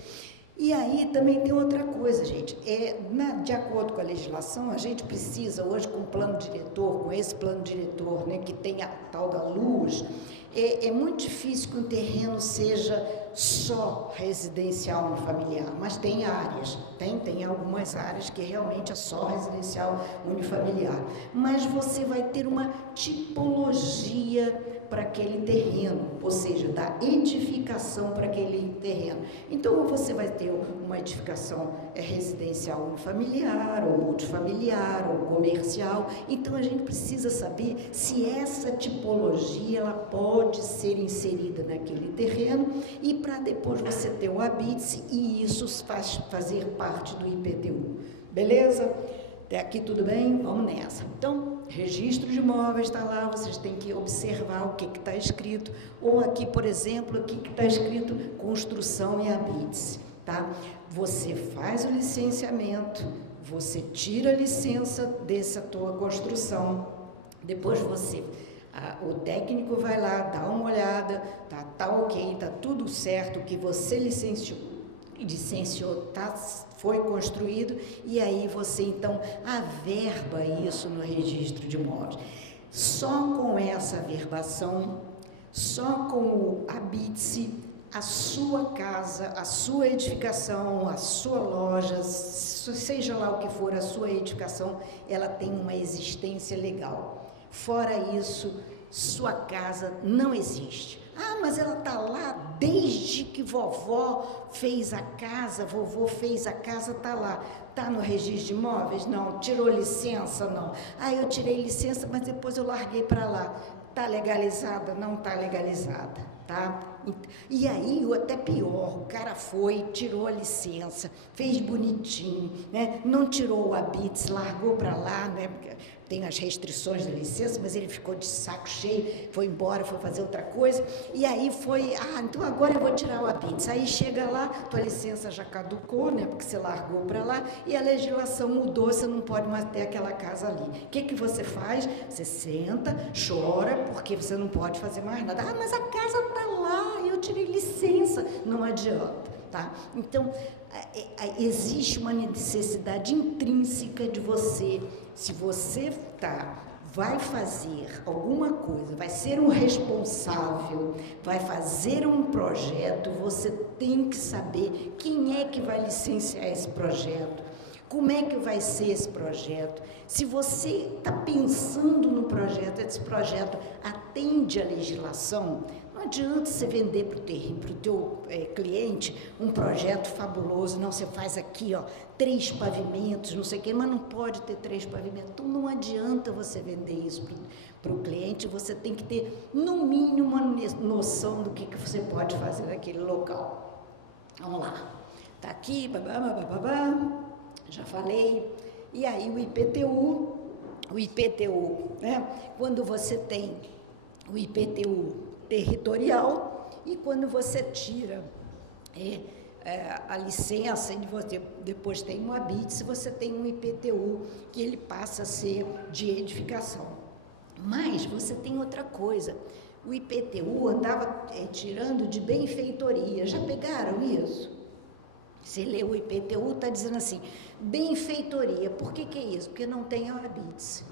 E aí também tem outra coisa, gente, de acordo com a legislação, a gente precisa hoje com o plano diretor, com esse plano diretor, né, que tem a tal da luz, é muito difícil que um terreno seja só residencial unifamiliar, mas tem áreas, tem algumas áreas que realmente é só residencial unifamiliar, mas você vai ter uma tipologia para aquele terreno, ou seja, da edificação para aquele terreno. Então, você vai ter uma edificação residencial unifamiliar, ou multifamiliar, ou comercial. Então, a gente precisa saber se essa tipologia ela pode ser inserida naquele terreno e para depois você ter o habite-se e isso fazer parte do IPTU. Beleza? Até aqui tudo bem? Vamos nessa. Então, registro de imóveis está lá, vocês têm que observar o que está escrito. Ou aqui, por exemplo, aqui que está escrito construção e habite-se, tá? Você faz o licenciamento, você tira a licença dessa tua construção, depois o técnico vai lá, dá uma olhada, tá ok, tá tudo certo, o que você licenciou, foi construído, e aí você então averba isso no registro de imóveis. Só com essa averbação, só com o habite-se, a sua casa, a sua edificação, a sua loja, seja lá o que for a sua edificação, ela tem uma existência legal. Fora isso, sua casa não existe. Mas ela está lá desde que vovó fez a casa, vovô fez a casa, está lá. Está no registro de imóveis? Não. Tirou licença? Não. Eu tirei licença, mas depois eu larguei para lá. Está legalizada? Não está legalizada, tá? E aí, até pior, o cara foi, tirou a licença, fez bonitinho, né? Não tirou o habite, largou para lá, né? Tem as restrições da licença, mas ele ficou de saco cheio, foi embora, foi fazer outra coisa, e aí foi, então agora eu vou tirar o habite. Aí chega lá, tua licença já caducou, né, porque você largou para lá, e a legislação mudou, você não pode mais ter aquela casa ali. O que você faz? Você senta, chora, porque você não pode fazer mais nada. Mas a casa está lá, eu tirei licença. Não adianta, tá? Então, existe uma necessidade intrínseca de você, se você vai fazer alguma coisa, vai ser um responsável, vai fazer um projeto, você tem que saber quem é que vai licenciar esse projeto, como é que vai ser esse projeto. Se você está pensando no projeto, esse projeto atende à legislação, não adianta você vender para o teu cliente um projeto fabuloso, não, você faz aqui, 3 pavimentos, não sei o quê, mas não pode ter 3 pavimentos. Então, não adianta você vender isso para o cliente, você tem que ter, no mínimo, uma noção do que você pode fazer naquele local. Vamos lá. está aqui, babá, já falei. E aí o IPTU, né? Quando você tem o IPTU territorial e quando você tira a licença e você depois tem um habite, se você tem um IPTU que ele passa a ser de edificação. Mas você tem outra coisa, o IPTU andava tirando de benfeitoria, já pegaram isso? Você lê o IPTU, está dizendo assim, benfeitoria, por que é isso? Porque não tem o habite.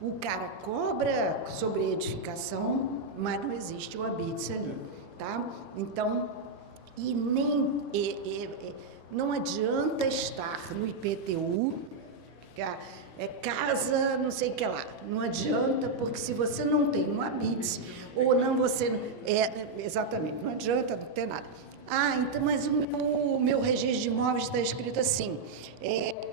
O cara cobra sobre edificação, mas não existe o habite ali, tá? Então, e nem não adianta estar no IPTU, casa não sei o que lá, não adianta, porque se você não tem um habite, ou não você, exatamente, não adianta, não ter nada. Então, mas o meu registro de imóveis está escrito assim,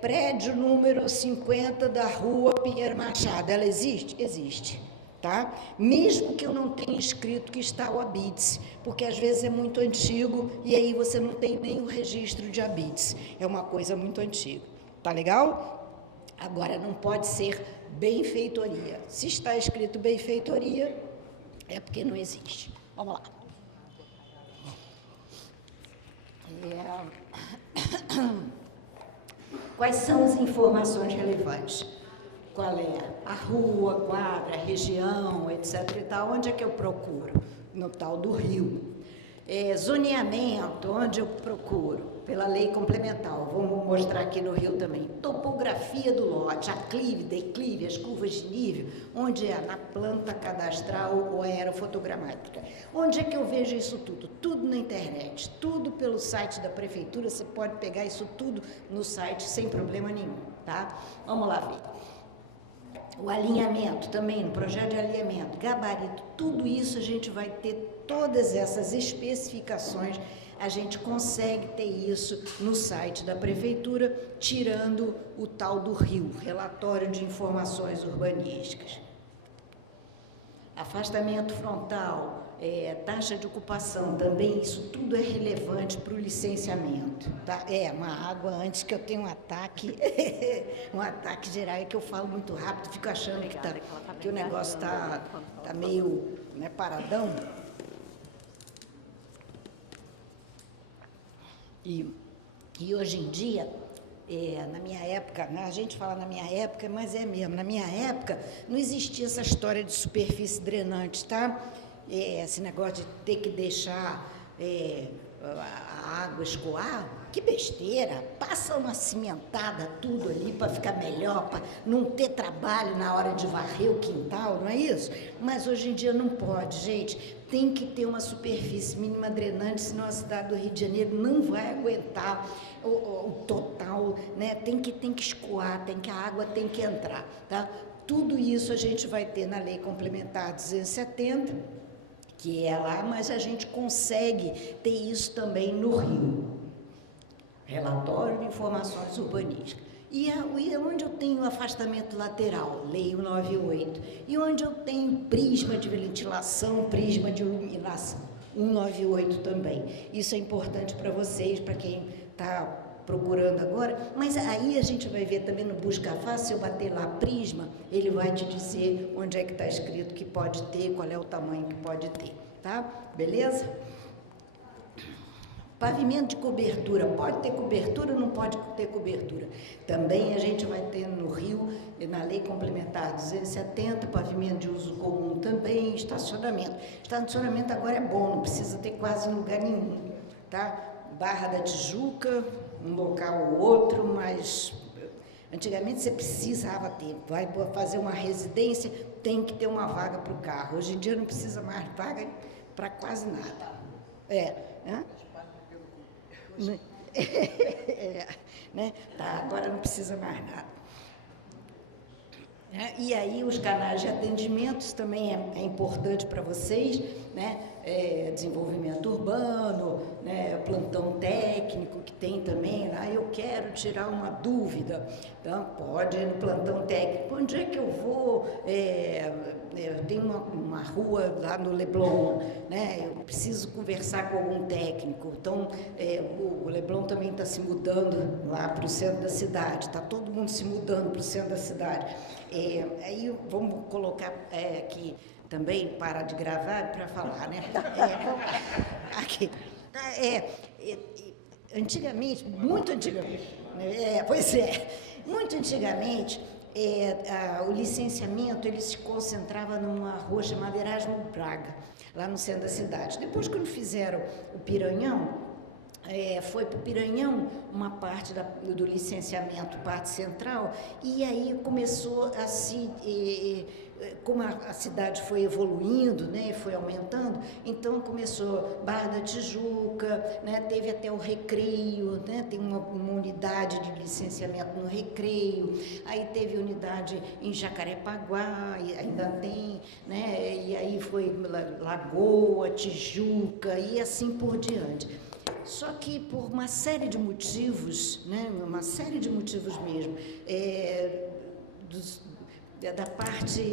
prédio número 50 da rua Pinheiro Machado, ela existe? Existe. Tá? Mesmo que eu não tenha escrito que está o habite, porque às vezes é muito antigo e aí você não tem nem o registro de habites, é uma coisa muito antiga, tá legal? Agora, não pode ser benfeitoria, se está escrito benfeitoria, é porque não existe. Vamos lá. Quais são as informações relevantes? Qual é a rua, quadra, região, etc. e tal, onde é que eu procuro? No tal do Rio. Zoneamento, onde eu procuro? Pela lei complementar, vamos mostrar aqui no Rio também. Topografia do lote, aclive, declive, as curvas de nível, onde é? Na planta cadastral ou aerofotogramática. Onde é que eu vejo isso tudo? Tudo na internet, tudo pelo site da prefeitura, você pode pegar isso tudo no site sem problema nenhum, tá? Vamos lá ver. O alinhamento também, no projeto de alinhamento, gabarito, tudo isso a gente vai ter todas essas especificações, a gente consegue ter isso no site da prefeitura, tirando o tal do RIU, Relatório de Informações Urbanísticas. Afastamento frontal, taxa de ocupação, também isso tudo é relevante para o licenciamento, tá? Uma água antes que eu tenha um ataque, um ataque geral, é que eu falo muito rápido, fico achando que o negócio está meio, né, paradão. E hoje em dia, na minha época, a gente fala na minha época, mas é mesmo, na minha época não existia essa história de superfície drenante, tá? Esse negócio de ter que deixar a água escoar, que besteira, passa uma cimentada tudo ali para ficar melhor, para não ter trabalho na hora de varrer o quintal, não é isso? Mas hoje em dia não pode, gente, tem que ter uma superfície mínima drenante, senão a cidade do Rio de Janeiro não vai aguentar o total, né? Tem que escoar, a água tem que entrar, tá? Tudo isso a gente vai ter na Lei Complementar 270, que é lá, mas a gente consegue ter isso também no Rio. Relatório de Informações Urbanísticas. E onde eu tenho afastamento lateral? Lei 198. E onde eu tenho prisma de ventilação, prisma de iluminação? 198 também. Isso é importante para vocês, para quem está procurando agora, mas aí a gente vai ver também no Busca Fácil, se eu bater lá prisma, ele vai te dizer onde é que está escrito que pode ter, qual é o tamanho que pode ter, tá? Beleza? Pavimento de cobertura, pode ter cobertura ou não pode ter cobertura? Também a gente vai ter no Rio, na Lei Complementar 270, pavimento de uso comum também, estacionamento. Estacionamento agora é bom, não precisa ter quase lugar nenhum, tá? Barra da Tijuca, um local ou outro, mas antigamente você precisava ter, vai fazer uma residência, tem que ter uma vaga para o carro. Hoje em dia não precisa mais vaga para quase nada. Né? Tá, agora não precisa mais nada. E aí os canais de atendimentos também é importante para vocês, né? Desenvolvimento urbano, né? Plantão técnico que tem também, eu quero tirar uma dúvida, então pode ir no plantão técnico, onde é que eu vou? Tem uma rua lá no Leblon, né? Eu preciso conversar com algum técnico, então o Leblon também está se mudando lá para o centro da cidade, está todo mundo se mudando para o centro da cidade. Aí vamos colocar aqui também, parar de gravar para falar, né? Aqui. Antigamente, muito antigamente, muito antigamente, o licenciamento ele se concentrava numa rua chamada Erasmo Braga, lá no centro da cidade. Depois, quando fizeram o Piranhão, foi para o Piranhão uma parte do licenciamento, parte central, e aí começou a se... como a cidade foi evoluindo, né, foi aumentando, então começou Barra da Tijuca, né, teve até o Recreio, né, tem uma unidade de licenciamento no Recreio, aí teve unidade em Jacarepaguá, e ainda tem, né, e aí foi Lagoa, Tijuca e assim por diante. Só que por uma série de motivos, né, uma série de motivos mesmo, da parte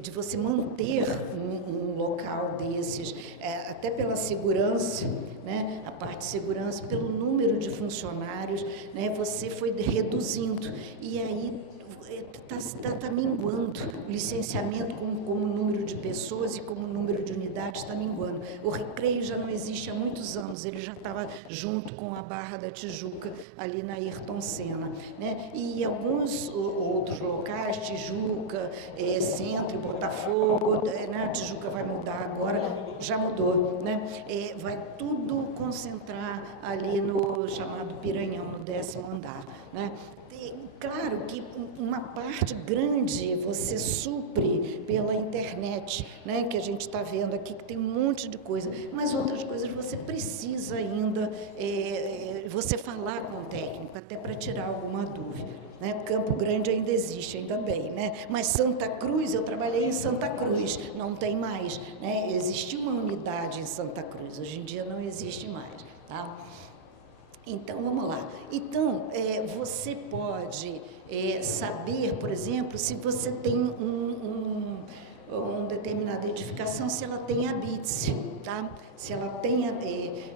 de você manter um local desses, até pela segurança, né, a parte de segurança, pelo número de funcionários, né, você foi reduzindo, e aí está minguando o licenciamento como número de pessoas e como número de unidades está minguando. O Recreio já não existe há muitos anos, ele já estava junto com a Barra da Tijuca, ali na Ayrton Senna, né? E alguns outros locais, Tijuca, Centro e Botafogo, né? A Tijuca vai mudar agora, já mudou, né? Vai tudo concentrar ali no chamado Piranhão, no 10º andar, né? Claro que uma parte grande você supre pela internet, né, que a gente está vendo aqui, que tem um monte de coisa, mas outras coisas você precisa ainda, você falar com o técnico, até para tirar alguma dúvida. Né? Campo Grande ainda existe, ainda bem, né? Mas Santa Cruz, eu trabalhei em Santa Cruz, não tem mais, né? Existia uma unidade em Santa Cruz, hoje em dia não existe mais, tá? Então, vamos lá. Então, você pode saber, por exemplo, se você tem uma determinada edificação, se ela tem a BITS, tá? Se ela tem,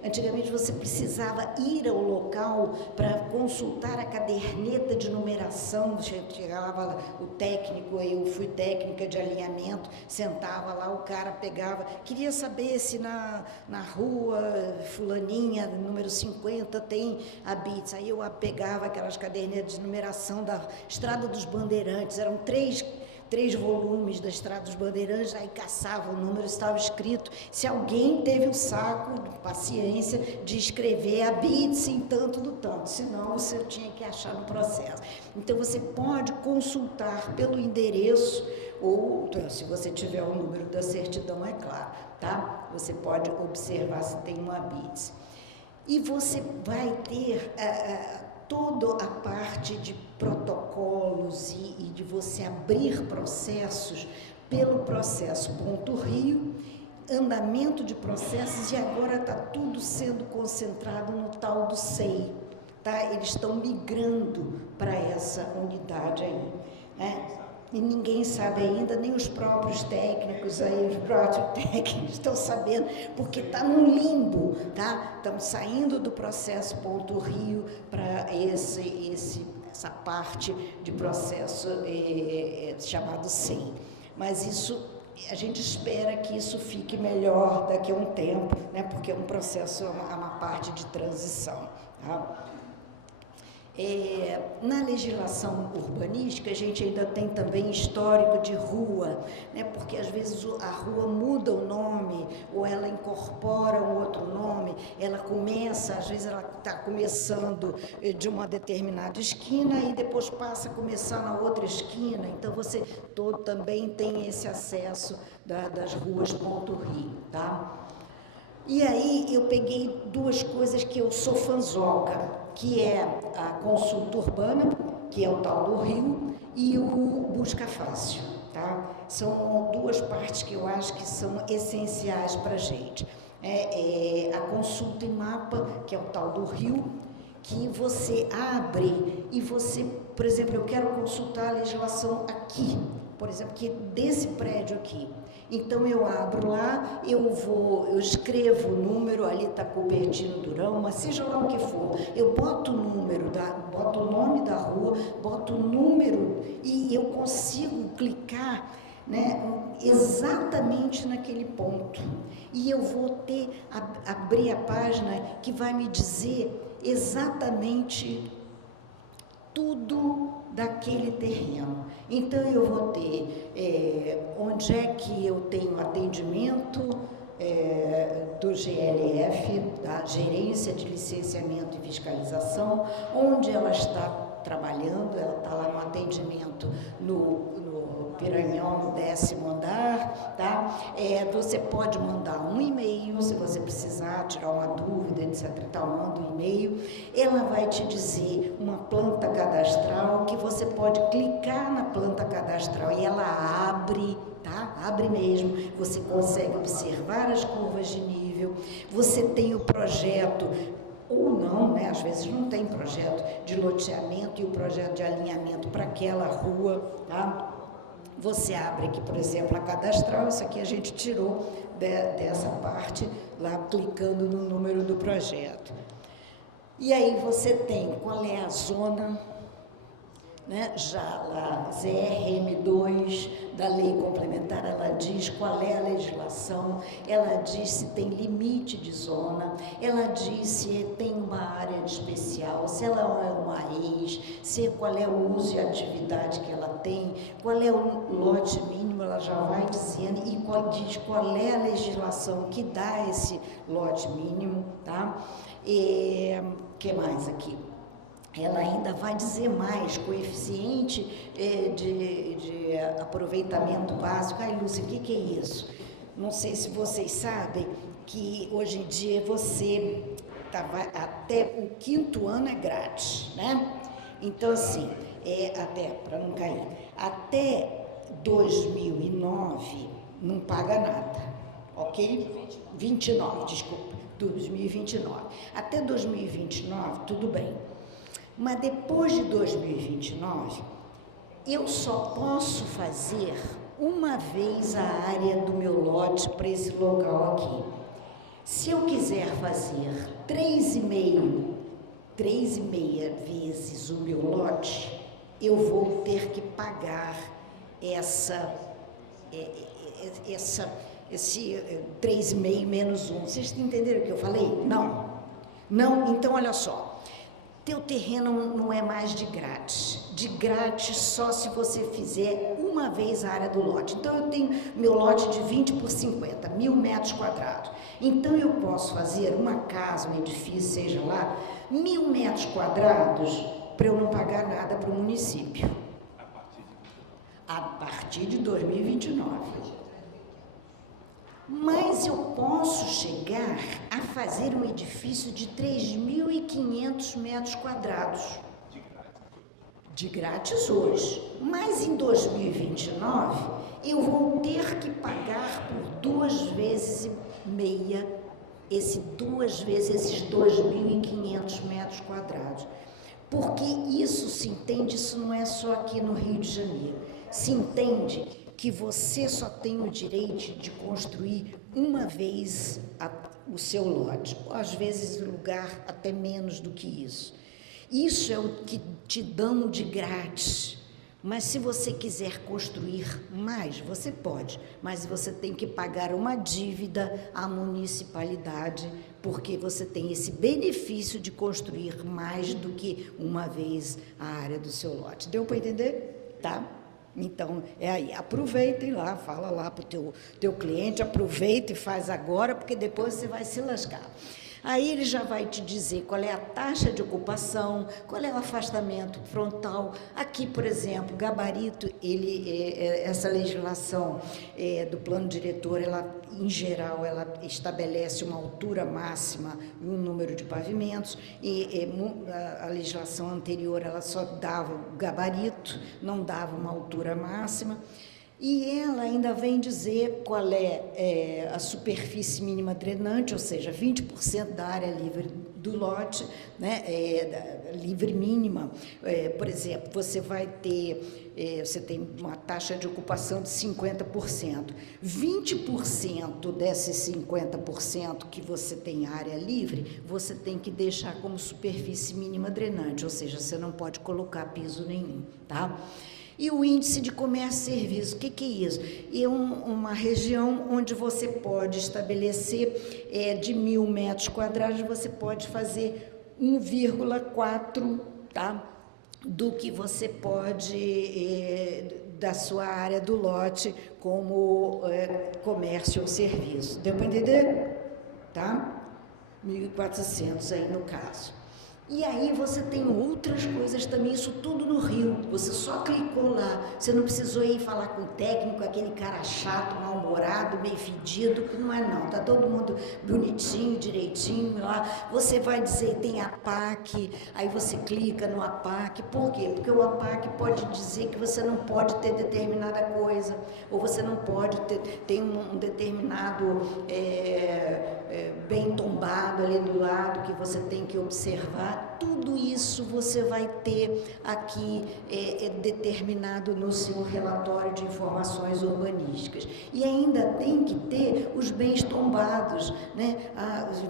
antigamente você precisava ir ao local para consultar a caderneta de numeração, chegava lá o técnico, eu fui técnica de alinhamento, sentava lá, o cara pegava, queria saber se na rua fulaninha, número 50, tem a BITS, aí eu pegava aquelas cadernetas de numeração da Estrada dos Bandeirantes, eram três volumes da Estrada dos Bandeirantes, aí caçava o número, estava escrito, se alguém teve o saco, paciência, de escrever a BITS em tanto do tanto, senão você tinha que achar no processo. Então, você pode consultar pelo endereço, ou, se você tiver o número da certidão, é claro, tá? Você pode observar se tem uma BITS. E você vai ter toda a parte de protocolos e de você abrir processos pelo processo Ponto Rio, andamento de processos, e agora está tudo sendo concentrado no tal do SEI, tá? Eles estão migrando para essa unidade aí, né? E ninguém sabe ainda, nem os próprios técnicos aí, os próprios técnicos estão sabendo, porque está num limbo, tá? Estamos saindo do processo Ponto Rio para essa parte de processo chamado SEI. Mas isso, a gente espera que isso fique melhor daqui a um tempo, né? Porque é um processo, uma parte de transição, tá? Na legislação urbanística, a gente ainda tem também histórico de rua, né? Porque às vezes a rua muda o nome, ou ela incorpora um outro nome, ela começa, às vezes ela está começando de uma determinada esquina e depois passa a começar na outra esquina, então você também tem esse acesso das ruas Ponto Rio, tá? E aí eu peguei duas coisas que eu sou fanzoca, que é a consulta urbana, que é o tal do Rio, e o Busca Fácil, tá? São duas partes que eu acho que são essenciais para a gente. A consulta em mapa, que é o tal do RIO, que você abre e você, por exemplo, eu quero consultar a legislação aqui, por exemplo, que desse prédio aqui. Então eu abro lá, eu escrevo o número, ali está Cupertino Durão, mas seja lá o que for, eu boto o número, boto o nome da rua, boto o número e eu consigo clicar, né, exatamente naquele ponto. E eu vou abrir a página que vai me dizer exatamente tudo daquele terreno. Então eu vou ter onde é que eu tenho atendimento do GLF, da Gerência de Licenciamento e Fiscalização, onde ela está trabalhando, ela está lá no atendimento no Piranhão, no 10º andar, tá? Você pode mandar um e-mail, se você precisar tirar uma dúvida, etc. Tal, manda um e-mail. Ela vai te dizer uma planta cadastral, que você pode clicar na planta cadastral e ela abre, tá? Abre mesmo, você consegue observar as curvas de nível, você tem o projeto, ou não, né? Às vezes não tem projeto de loteamento e o projeto de alinhamento para aquela rua, tá? Você abre aqui, por exemplo, a cadastral, isso aqui a gente tirou dessa parte, lá clicando no número do projeto. E aí você tem qual é a zona, né? Já lá, ZRM2 da lei complementar, ela diz qual é a legislação, ela diz se tem limite de zona, ela diz se tem uma área de especial, se ela é uma ex, qual é o uso e atividade que ela tem, qual é o lote mínimo, ela já vai dizendo, e diz qual é a legislação que dá esse lote mínimo, tá? E que mais aqui? Ela ainda vai dizer mais, coeficiente de aproveitamento básico. Ai, Lúcia, o que é isso? Não sei se vocês sabem que hoje em dia até o 5º ano é grátis, né? Então, assim, até, para não cair, até 2009 não paga nada, ok? 29, desculpa, 2029. Até 2029, tudo bem. Mas depois de 2029, eu só posso fazer uma vez a área do meu lote para esse local aqui. Se eu quiser fazer 3,5 vezes o meu lote, eu vou ter que pagar esse 3,5 menos 1. Vocês entenderam o que eu falei? Não. Não? Então, olha só. Teu terreno não é mais de grátis só se você fizer uma vez a área do lote. Então, eu tenho meu lote de 20 por 50, 1.000 metros quadrados. Então, eu posso fazer uma casa, um edifício, seja lá, 1.000 metros quadrados, para eu não pagar nada para o município. A partir de 2029. Mas eu posso chegar a fazer um edifício de 3.500 metros quadrados, de grátis hoje. Mas em 2029, eu vou ter que pagar por 2,5 vezes esses 2.500 metros quadrados. Porque isso se entende, isso não é só aqui no Rio de Janeiro, se entende que você só tem o direito de construir uma vez o seu lote, ou às vezes o lugar até menos do que isso. Isso é o que te dão de grátis, mas se você quiser construir mais, você pode, mas você tem que pagar uma dívida à municipalidade, porque você tem esse benefício de construir mais do que uma vez a área do seu lote. Deu para entender? Tá? Então, aí, aproveitem lá, fala lá para o teu cliente, aproveita e faz agora, porque depois você vai se lascar. Aí ele já vai te dizer qual é a taxa de ocupação, qual é o afastamento frontal. Aqui, por exemplo, gabarito, essa legislação do plano diretor, ela, em geral, ela estabelece uma altura máxima e um número de pavimentos, e a legislação anterior, ela só dava o gabarito, não dava uma altura máxima. E ela ainda vem dizer qual é a superfície mínima drenante, ou seja, 20% da área livre do lote, né, livre mínima. Por exemplo, você vai ter... você tem uma taxa de ocupação de 50%. 20% desses 50% que você tem área livre, você tem que deixar como superfície mínima drenante, ou seja, você não pode colocar piso nenhum, tá? E o índice de comércio e serviço, o que é isso? É uma região onde você pode estabelecer de 1.000 metros quadrados, você pode fazer 1,4, tá? Do que você pode, da sua área do lote, como comércio ou serviço. Deu para entender? Tá? 1.400 aí no caso. E aí você tem outras coisas também, isso tudo no Rio. Você só clicou lá, você não precisou ir falar com o técnico, aquele cara chato, mal-humorado, meio fedido, que não é não, tá todo mundo bonitinho, direitinho lá. Você vai dizer, tem APAC, aí você clica no APAC. Por quê? Porque o APAC pode dizer que você não pode ter determinada coisa, ou você não pode ter um determinado bem tombado ali do lado que você tem que observar. Tudo isso você vai ter aqui determinado no seu relatório de informações urbanísticas. E ainda tem que ter os bens tombados, né?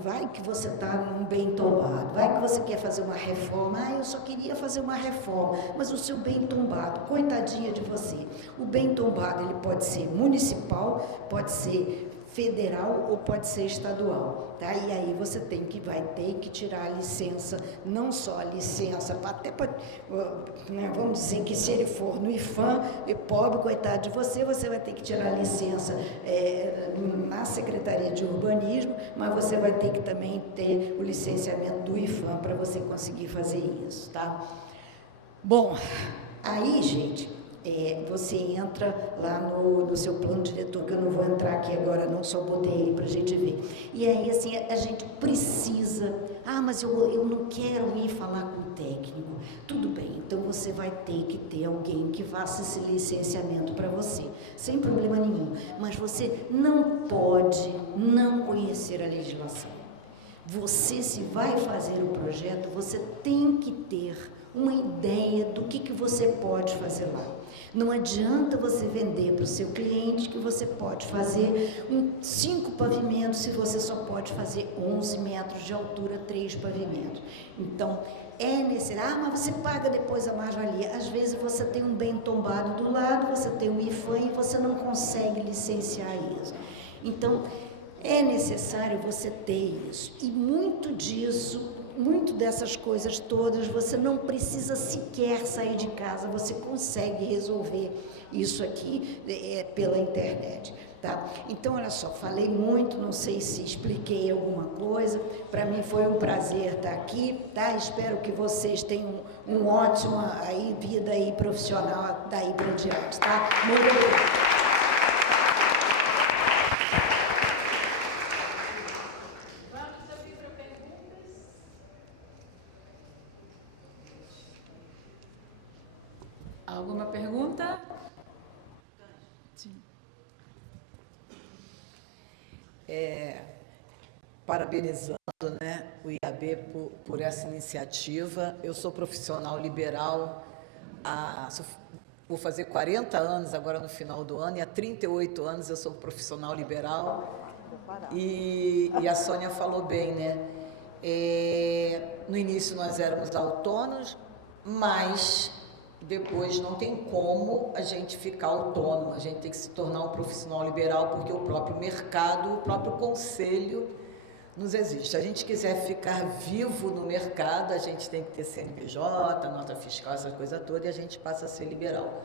Vai que você está num bem tombado, vai que você quer fazer uma reforma, eu só queria fazer uma reforma, mas o seu bem tombado, coitadinha de você, o bem tombado ele pode ser municipal, pode ser federal ou pode ser estadual, tá? E aí você vai ter que tirar a licença, não só a licença, até para, né, vamos dizer que se ele for no IFAM, pobre, coitado de você, você vai ter que tirar a licença na Secretaria de Urbanismo, mas você vai ter que também ter o licenciamento do IFAM para você conseguir fazer isso, tá? Bom, aí, gente... você entra lá no seu plano diretor, que eu não vou entrar aqui agora, não, só botei aí para a gente ver. E aí, assim, a gente precisa... mas eu não quero ir falar com o técnico. Tudo bem, então você vai ter que ter alguém que faça esse licenciamento para você, sem problema nenhum. Mas você não pode não conhecer a legislação. Você, se vai fazer o projeto, você tem que ter uma ideia do que você pode fazer lá. Não adianta você vender para o seu cliente que você pode fazer 5 pavimentos se você só pode fazer 11 metros de altura, 3 pavimentos. Então, é necessário, mas você paga depois a mais-valia. Às vezes você tem um bem tombado do lado, você tem um IFAM e você não consegue licenciar isso. Então, é necessário você ter isso. E muito dessas coisas todas, você não precisa sequer sair de casa, você consegue resolver isso aqui pela internet, tá? Então, olha só, falei muito, não sei se expliquei alguma coisa, para mim foi um prazer estar aqui, tá? Espero que vocês tenham um ótimo vida aí profissional daí para diante, tá? Muito obrigada. Alguma pergunta? Sim. Parabenizando, né, o IAB por essa iniciativa. Eu sou profissional liberal, vou fazer 40 anos agora no final do ano, e há 38 anos eu sou profissional liberal. E a Sônia falou bem, né? No início nós éramos autônomos, mas depois não tem como a gente ficar autônomo, a gente tem que se tornar um profissional liberal, porque o próprio mercado, o próprio conselho nos exige. Se a gente quiser ficar vivo no mercado, a gente tem que ter CNPJ, nota fiscal, essa coisa toda, e a gente passa a ser liberal.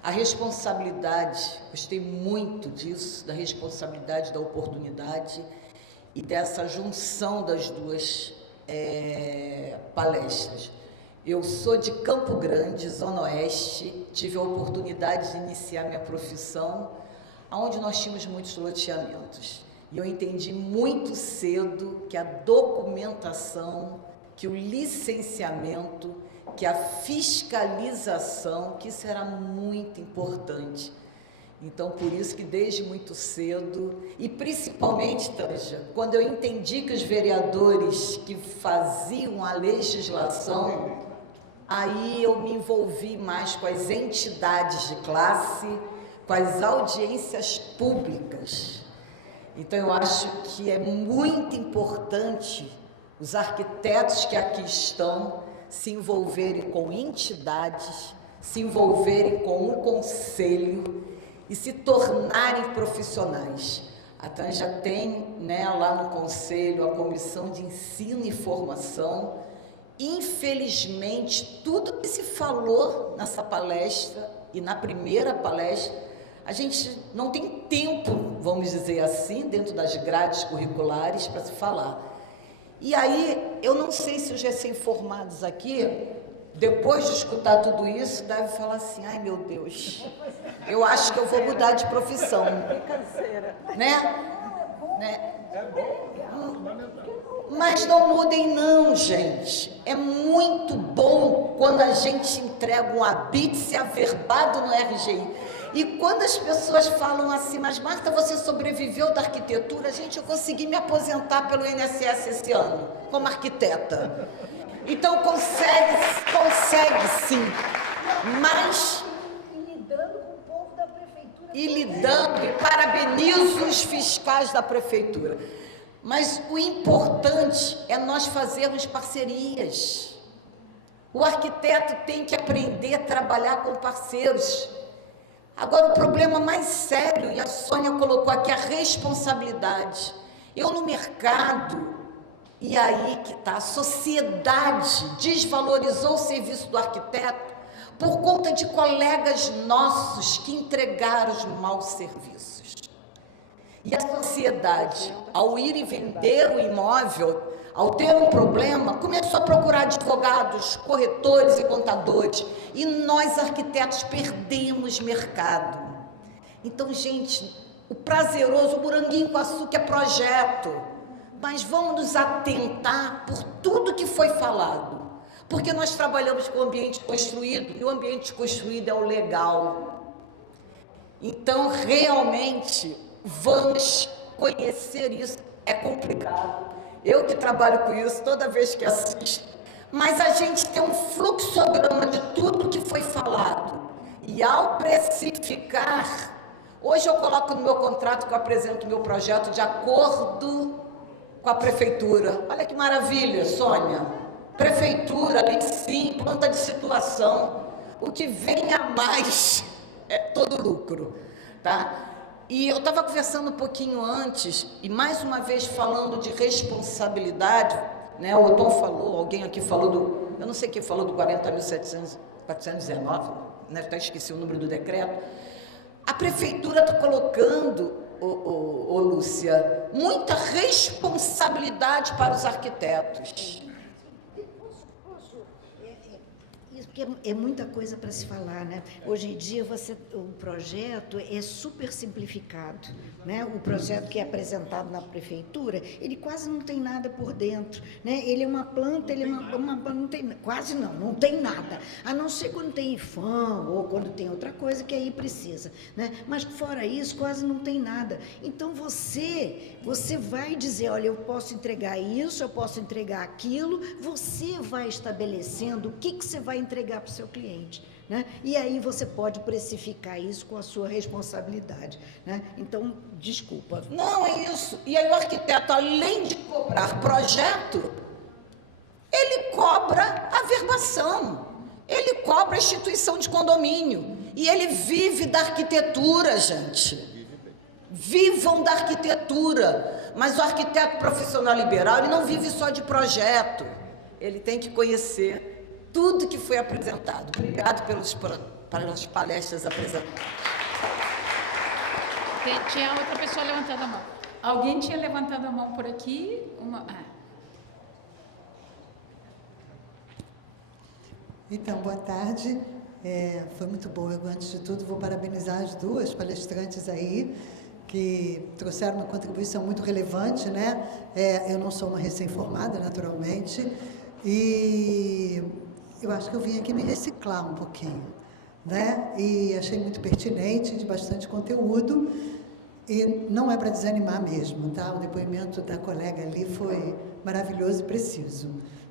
A responsabilidade, gostei muito disso, da responsabilidade, da oportunidade e dessa junção das duas palestras. Eu sou de Campo Grande, Zona Oeste, tive a oportunidade de iniciar minha profissão, onde nós tínhamos muitos loteamentos. E eu entendi muito cedo que a documentação, que o licenciamento, que a fiscalização, que isso era muito importante. Então, por isso que desde muito cedo, e principalmente, Tanja, quando eu entendi que os vereadores que faziam a legislação, aí eu me envolvi mais com as entidades de classe, com as audiências públicas. Então, eu acho que é muito importante os arquitetos que aqui estão se envolverem com entidades, se envolverem com um conselho e se tornarem profissionais. A Tanja tem, né, lá no conselho a comissão de ensino e formação. Infelizmente, tudo que se falou nessa palestra e na primeira palestra, a gente não tem tempo, vamos dizer assim, dentro das grades curriculares para se falar. E aí, eu não sei se os recém-formados aqui, depois de escutar tudo isso, devem falar assim, ai meu Deus, eu acho que eu vou mudar de profissão. Né? Mas não mudem não, gente. É muito bom quando a gente entrega um habite averbado no RGI. E quando as pessoas falam assim, mas Marta, você sobreviveu da arquitetura? Gente, eu consegui me aposentar pelo INSS esse ano, como arquiteta. Então, consegue sim, mas... E lidando com o povo da prefeitura. E parabenizo os fiscais da prefeitura. Mas o importante é nós fazermos parcerias. O arquiteto tem que aprender a trabalhar com parceiros. Agora, o problema mais sério, e a Sônia colocou aqui, a responsabilidade. Eu no mercado... E aí que está, a sociedade desvalorizou o serviço do arquiteto por conta de colegas nossos que entregaram os maus serviços. E a sociedade, ao ir e vender o imóvel, ao ter um problema, começou a procurar advogados, corretores e contadores. E nós, arquitetos, perdemos mercado. Então, gente, o prazeroso, o moranguinho com açúcar é projeto. Mas vamos nos atentar por tudo que foi falado, porque nós trabalhamos com o ambiente construído, e o ambiente construído é o legal. Então, realmente, vamos conhecer isso. É complicado. Eu que trabalho com isso, toda vez que assisto, mas a gente tem um fluxograma de tudo que foi falado. E ao precificar, hoje eu coloco no meu contrato que eu apresento o meu projeto de acordo com a prefeitura. Olha que maravilha, Sônia. Prefeitura, ali sim, planta de situação. O que vem a mais é todo lucro, tá? E eu estava conversando um pouquinho antes, e mais uma vez falando de responsabilidade, né? O Otom falou, alguém aqui falou do, eu não sei quem falou do 40.419, né? Até esqueci o número do decreto. A prefeitura está colocando, Lúcia, muita responsabilidade para os arquitetos. Isso porque é muita coisa para se falar, né? Hoje em dia o projeto é super simplificado, né? O projeto que é apresentado na prefeitura, ele quase não tem nada por dentro, né? Ele é uma planta, ele é uma não tem, quase não tem nada, a não ser quando tem IFAM ou quando tem outra coisa que aí precisa, né? Mas fora isso, quase não tem nada. Então você vai dizer, olha, eu posso entregar isso, eu posso entregar aquilo, você vai estabelecendo o que você vai entregar para o seu cliente, né? E aí você pode precificar isso com a sua responsabilidade, né? Então, desculpa. Não, é isso. E aí o arquiteto, além de cobrar projeto, ele cobra a verbação, ele cobra a instituição de condomínio, e ele vive da arquitetura, gente. Vivam da arquitetura, mas o arquiteto profissional liberal, ele não vive só de projeto, ele tem que conhecer tudo que foi apresentado. Obrigado pelas palestras apresentadas. Tinha outra pessoa levantando a mão. Alguém tinha levantado a mão por aqui? Então, boa tarde. Foi muito bom. Eu, antes de tudo, vou parabenizar as duas palestrantes aí, que trouxeram uma contribuição muito relevante, né? Eu não sou uma recém-formada, naturalmente, e eu acho que eu vim aqui me reciclar um pouquinho, né? E achei muito pertinente, de bastante conteúdo. E não é para desanimar mesmo, tá? O depoimento da colega ali foi maravilhoso e preciso,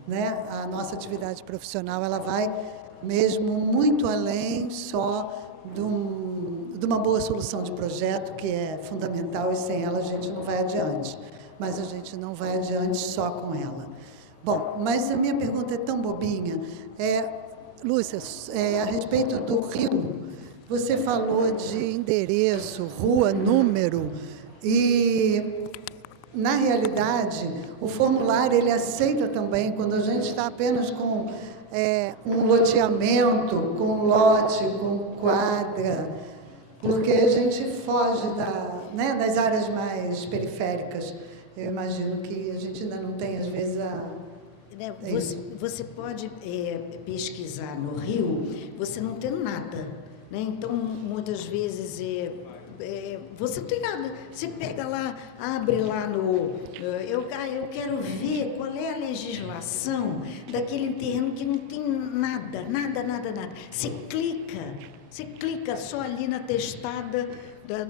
né? A nossa atividade profissional, ela vai mesmo muito além só de uma boa solução de projeto, que é fundamental, e sem ela a gente não vai adiante. Mas a gente não vai adiante só com ela. Bom, mas a minha pergunta é tão bobinha. Lúcia, a respeito do Rio, você falou de endereço, rua, número, e, na realidade, o formulário, ele aceita também, quando a gente está apenas com um loteamento, com lote, com quadra, porque a gente foge das áreas mais periféricas. Eu imagino que a gente ainda não tem, às vezes, Você pode pesquisar no Rio, você não tem nada, né? Então, muitas vezes, você não tem nada. Você pega lá, abre lá no... Eu quero ver qual é a legislação daquele terreno que não tem nada. Você clica só ali na testada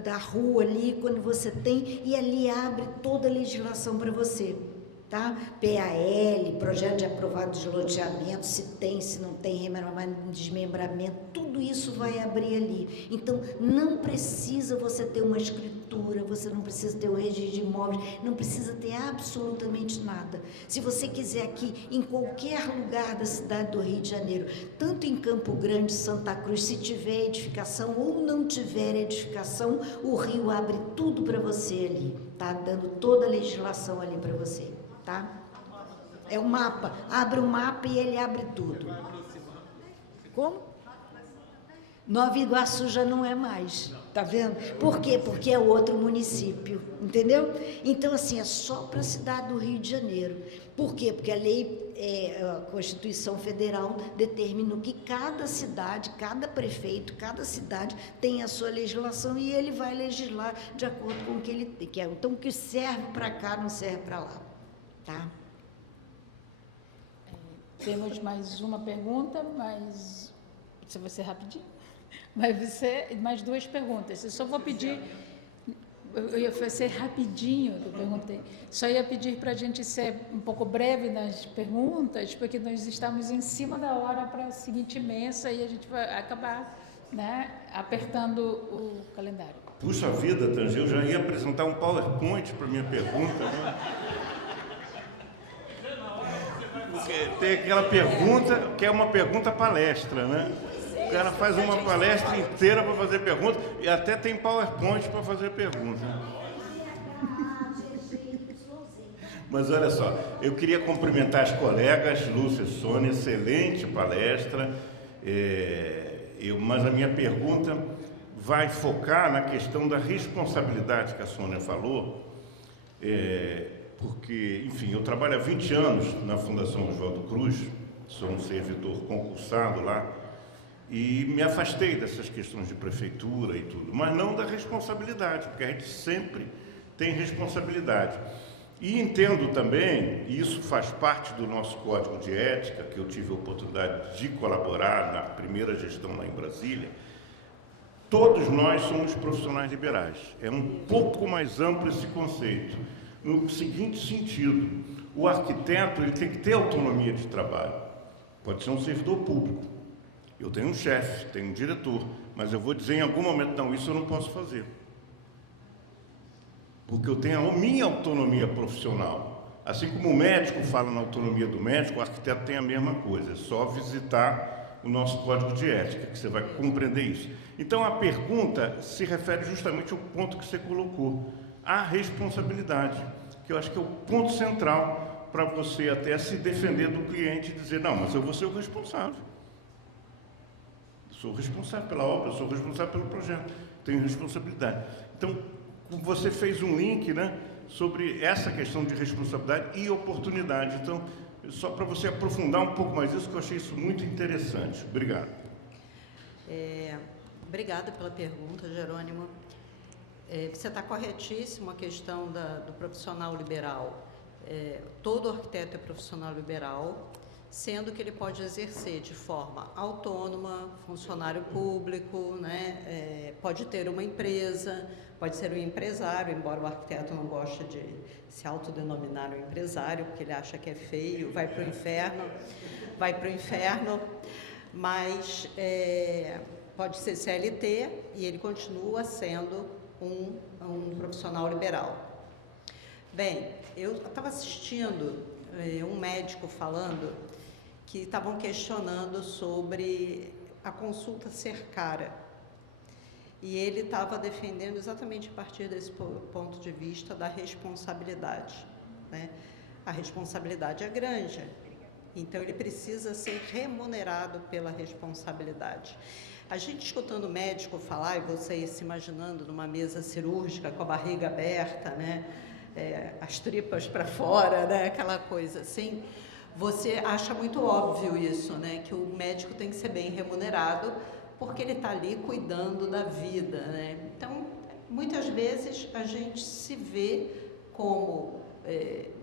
da rua ali, quando você tem, e ali abre toda a legislação para você. Tá? PAL, projeto de aprovado de loteamento, se tem, se não tem, desmembramento, tudo isso vai abrir ali. Então, não precisa você ter uma escritura, você não precisa ter um registro de imóveis, não precisa ter absolutamente nada. Se você quiser aqui, em qualquer lugar da cidade do Rio de Janeiro, tanto em Campo Grande, Santa Cruz, se tiver edificação ou não tiver edificação, o Rio abre tudo para você ali, tá? Dando toda a legislação ali para você. Tá? É o mapa, abre o mapa e ele abre tudo. Como? Nova Iguaçu já não é mais, tá vendo? Por quê? Porque é outro município, entendeu? Então, assim, é só para a cidade do Rio de Janeiro. Por quê? Porque a lei, a Constituição Federal determinou que cada cidade, cada prefeito, cada cidade tem a sua legislação e ele vai legislar de acordo com o que ele quer. Então, o que serve para cá não serve para lá. Tá. Temos mais uma pergunta, mas se você rapidinho. Mais duas perguntas. Eu só vou pedir, eu ia fazer rapidinho, eu perguntei. Só ia pedir para a gente ser um pouco breve nas perguntas, porque nós estamos em cima da hora para a seguinte mesa e a gente vai acabar, né, apertando o calendário. Puxa vida, Tange, eu já ia apresentar um PowerPoint para minha pergunta, né? Porque tem aquela pergunta que é uma pergunta palestra, né? O cara faz uma palestra inteira para fazer pergunta e até tem PowerPoint para fazer pergunta. Mas olha só, eu queria cumprimentar as colegas, Lúcia e Sônia, excelente palestra, mas a minha pergunta vai focar na questão da responsabilidade que a Sônia falou, porque, enfim, eu trabalho há 20 anos na Fundação Oswaldo Cruz, sou um servidor concursado lá, e me afastei dessas questões de prefeitura e tudo, mas não da responsabilidade, porque a gente sempre tem responsabilidade. E entendo também, e isso faz parte do nosso código de ética, que eu tive a oportunidade de colaborar na primeira gestão lá em Brasília, todos nós somos profissionais liberais. É um pouco mais amplo esse conceito. No seguinte sentido, o arquiteto ele tem que ter autonomia de trabalho. Pode ser um servidor público. Eu tenho um chefe, tenho um diretor, mas eu vou dizer em algum momento, não, isso eu não posso fazer. Porque eu tenho a minha autonomia profissional. Assim como o médico fala na autonomia do médico, o arquiteto tem a mesma coisa. É só visitar o nosso código de ética, que você vai compreender isso. Então, a pergunta se refere justamente ao ponto que você colocou. A responsabilidade, que eu acho que é o ponto central para você até se defender do cliente e dizer, não, mas eu vou ser o responsável. Sou responsável pela obra, sou responsável pelo projeto, tenho responsabilidade. Então, você fez um link, né, sobre essa questão de responsabilidade e oportunidade. Então, só para você aprofundar um pouco mais isso, que eu achei isso muito interessante. Obrigado. Obrigada pela pergunta, Jerônimo. Você está corretíssimo a questão do profissional liberal. Todo arquiteto é profissional liberal. sendo que ele pode exercer de forma autônoma, funcionário público, né? Pode ter uma empresa, pode ser um empresário, embora o arquiteto não goste de se autodenominar um empresário, porque ele acha que é feio, vai para o inferno, mas pode ser CLT e ele continua sendo um profissional liberal. Bem, eu estava assistindo um médico falando que estavam questionando sobre a consulta ser cara. E ele estava defendendo exatamente a partir desse ponto de vista da responsabilidade, né? A responsabilidade é grande, então ele precisa ser remunerado pela responsabilidade. A gente escutando o médico falar, e vocês se imaginando numa mesa cirúrgica com a barriga aberta, né? As tripas para fora, né? Aquela coisa assim, você acha muito óbvio isso, né? Que o médico tem que ser bem remunerado, porque ele está ali cuidando da vida, né? Então, muitas vezes a gente se vê como,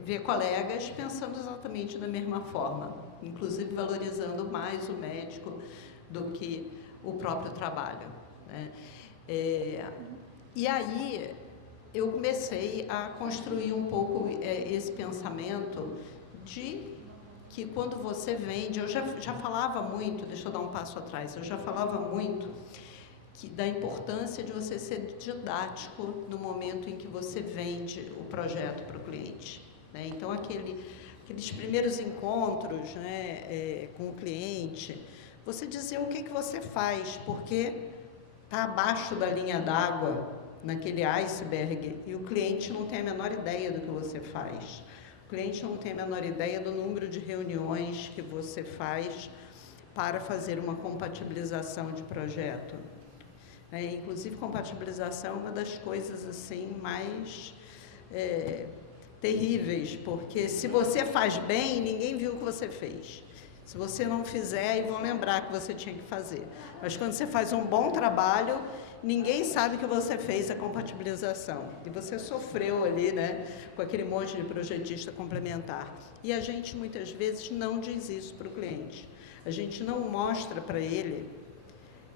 vê colegas pensando exatamente da mesma forma, inclusive valorizando mais o médico do que o próprio trabalho, né? E aí eu comecei a construir um pouco esse pensamento de que quando você vende, eu já falava muito, deixa eu dar um passo atrás, eu já falava muito da importância de você ser didático no momento em que você vende o projeto para o cliente, né? Então, aqueles primeiros encontros, né, com o cliente, você dizer o que você faz, porque está abaixo da linha d'água, naquele iceberg, e o cliente não tem a menor ideia do que você faz. O cliente não tem a menor ideia do número de reuniões que você faz para fazer uma compatibilização de projeto. Inclusive, compatibilização é uma das coisas assim mais terríveis, porque se você faz bem, ninguém viu o que você fez. Se você não fizer, aí vão lembrar que você tinha que fazer. Mas quando você faz um bom trabalho, ninguém sabe que você fez a compatibilização. E você sofreu ali, né, com aquele monte de projetista complementar. E a gente, muitas vezes, não diz isso para o cliente. A gente não mostra para ele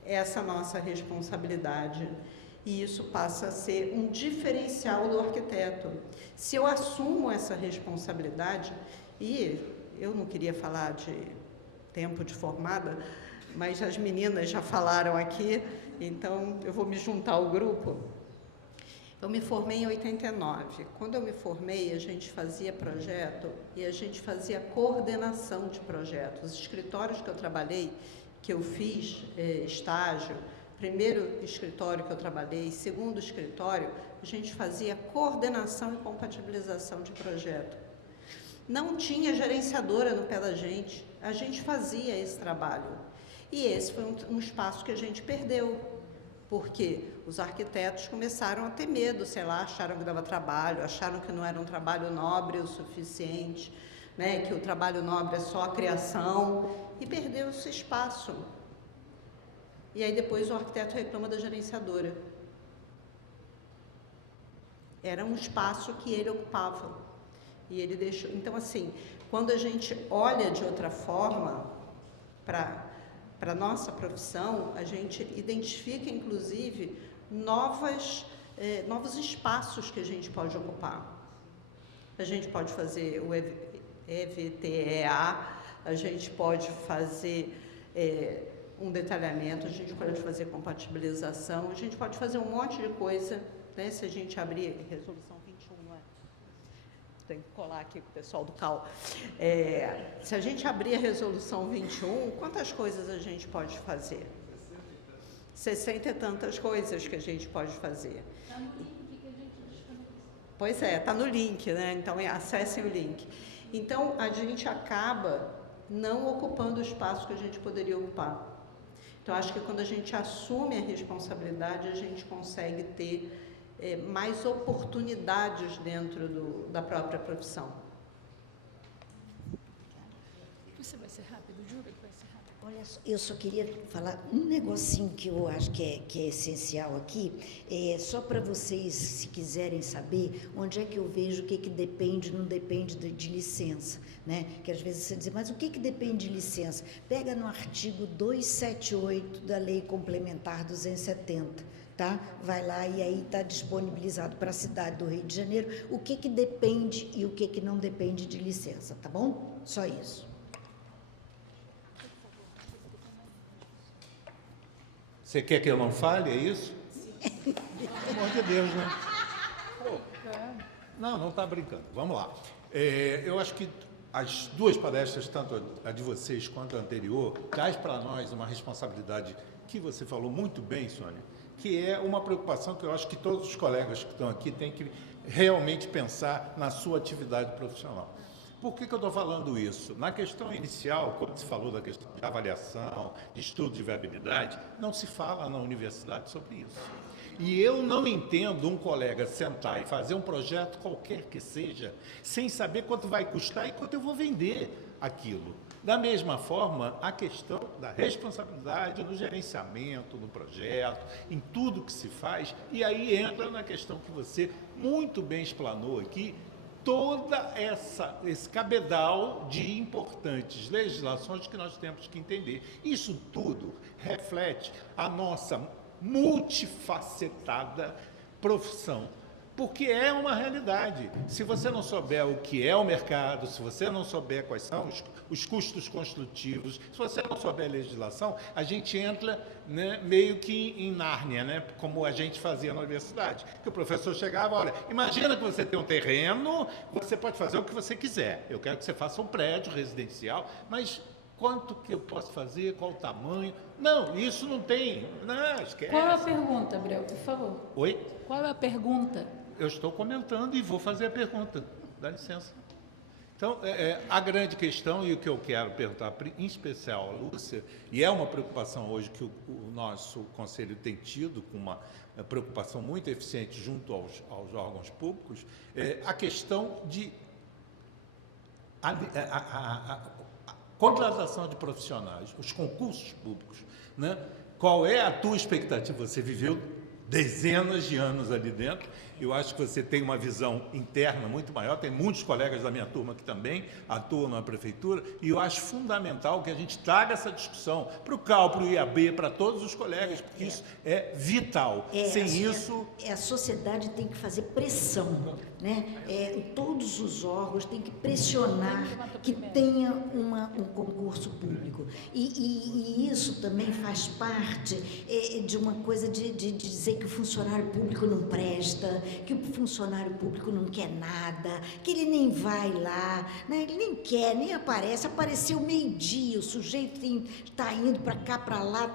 essa nossa responsabilidade. E isso passa a ser um diferencial do arquiteto. Se eu assumo essa responsabilidade, e eu não queria falar de tempo de formada, mas as meninas já falaram aqui, então eu vou me juntar ao grupo. Eu me formei em 89. Quando eu me formei, a gente fazia projeto e a gente fazia coordenação de projetos. Os escritórios que eu trabalhei, que eu fiz estágio, primeiro escritório que eu trabalhei, segundo escritório, a gente fazia coordenação e compatibilização de projeto. Não tinha gerenciadora no pé da gente, a gente fazia esse trabalho. E esse foi um espaço que a gente perdeu, porque os arquitetos começaram a ter medo, sei lá, acharam que dava trabalho, acharam que não era um trabalho nobre o suficiente, né, que o trabalho nobre é só a criação, e perdeu esse espaço. E aí depois o arquiteto reclama da gerenciadora. Era um espaço que ele ocupava. E ele deixou. Então, assim, quando a gente olha de outra forma para a nossa profissão, a gente identifica, inclusive, novos espaços que a gente pode ocupar. A gente pode fazer o EVTEA, a gente pode fazer um detalhamento, a gente pode fazer compatibilização, a gente pode fazer um monte de coisa, né, se a gente abrir resolução 21, não é? Tem que colar aqui com o pessoal do CAL. Se a gente abrir a resolução 21, quantas coisas a gente pode fazer? 60 e tantas coisas que a gente pode fazer. Pois é, está no link, né? Então, acessem o link. Então, a gente acaba não ocupando o espaço que a gente poderia ocupar. Então, acho que quando a gente assume a responsabilidade, a gente consegue ter mais oportunidades dentro da própria profissão. Você vai ser rápido, juro que vai ser rápido. Olha só, eu só queria falar um negocinho que eu acho que é essencial aqui, só para vocês, se quiserem saber, onde é que eu vejo o que depende, não depende de licença, né? Que às vezes você diz, mas o que depende de licença? Pega no artigo 278 da Lei Complementar 270, tá? Vai lá e aí está disponibilizado para a cidade do Rio de Janeiro o que depende e o que não depende de licença, tá bom? Só isso. Você quer que eu não fale, é isso? Pelo amor de Deus, né? Pô, não está brincando. Vamos lá. Eu acho que as duas palestras, tanto a de vocês quanto a anterior, traz para nós uma responsabilidade que você falou muito bem, Sônia, que é uma preocupação que eu acho que todos os colegas que estão aqui têm que realmente pensar na sua atividade profissional. Por que eu estou falando isso? Na questão inicial, quando se falou da questão de avaliação, de estudo de viabilidade, não se fala na universidade sobre isso. E eu não entendo um colega sentar e fazer um projeto qualquer que seja, sem saber quanto vai custar e quanto eu vou vender aquilo. Da mesma forma, a questão da responsabilidade no gerenciamento, no projeto, em tudo que se faz, e aí entra na questão que você muito bem explanou aqui, toda esse cabedal de importantes legislações que nós temos que entender. Isso tudo reflete a nossa multifacetada profissão, porque é uma realidade. Se você não souber o que é o mercado, se você não souber quais são os custos construtivos, se você não souber a legislação, a gente entra, né, meio que em Nárnia, né, como a gente fazia na universidade. Que o professor chegava, olha, imagina que você tem um terreno, você pode fazer o que você quiser. Eu quero que você faça um prédio residencial, mas quanto que eu posso fazer, qual o tamanho? Não, isso não tem. Não, esquece. Qual é a pergunta, Abreu, por favor? Oi? Qual é a pergunta? Eu estou comentando e vou fazer a pergunta. Dá licença. Então, a grande questão, e o que eu quero perguntar, em especial a Lúcia, e é uma preocupação hoje que o nosso Conselho tem tido, com uma preocupação muito eficiente junto aos órgãos públicos, a questão de a contratação de profissionais, os concursos públicos, né? Qual é a tua expectativa? Você viveu dezenas de anos ali dentro. Eu acho que você tem uma visão interna muito maior. Tem muitos colegas da minha turma que também atuam na prefeitura, e eu acho fundamental que a gente traga essa discussão para o CAL, para o IAB, para todos os colegas, porque isso é vital. Sem isso... A sociedade tem que fazer pressão, né? Todos os órgãos têm que pressionar que tenha um concurso público. E isso também faz parte de uma coisa de dizer que o funcionário público não presta, que o funcionário público não quer nada, que ele nem vai lá, né? Ele nem quer, nem aparece. Apareceu meio-dia, o sujeito está indo para cá, para lá.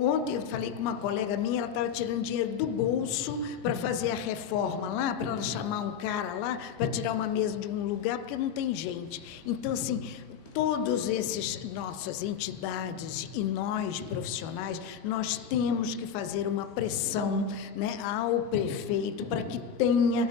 Ontem eu falei com uma colega minha, ela estava tirando dinheiro do bolso para fazer a reforma lá, para ela chamar um cara lá, para tirar uma mesa de um lugar, porque não tem gente. Então, assim, todos esses nossas entidades e nós profissionais, nós temos que fazer uma pressão, né, ao prefeito para que tenha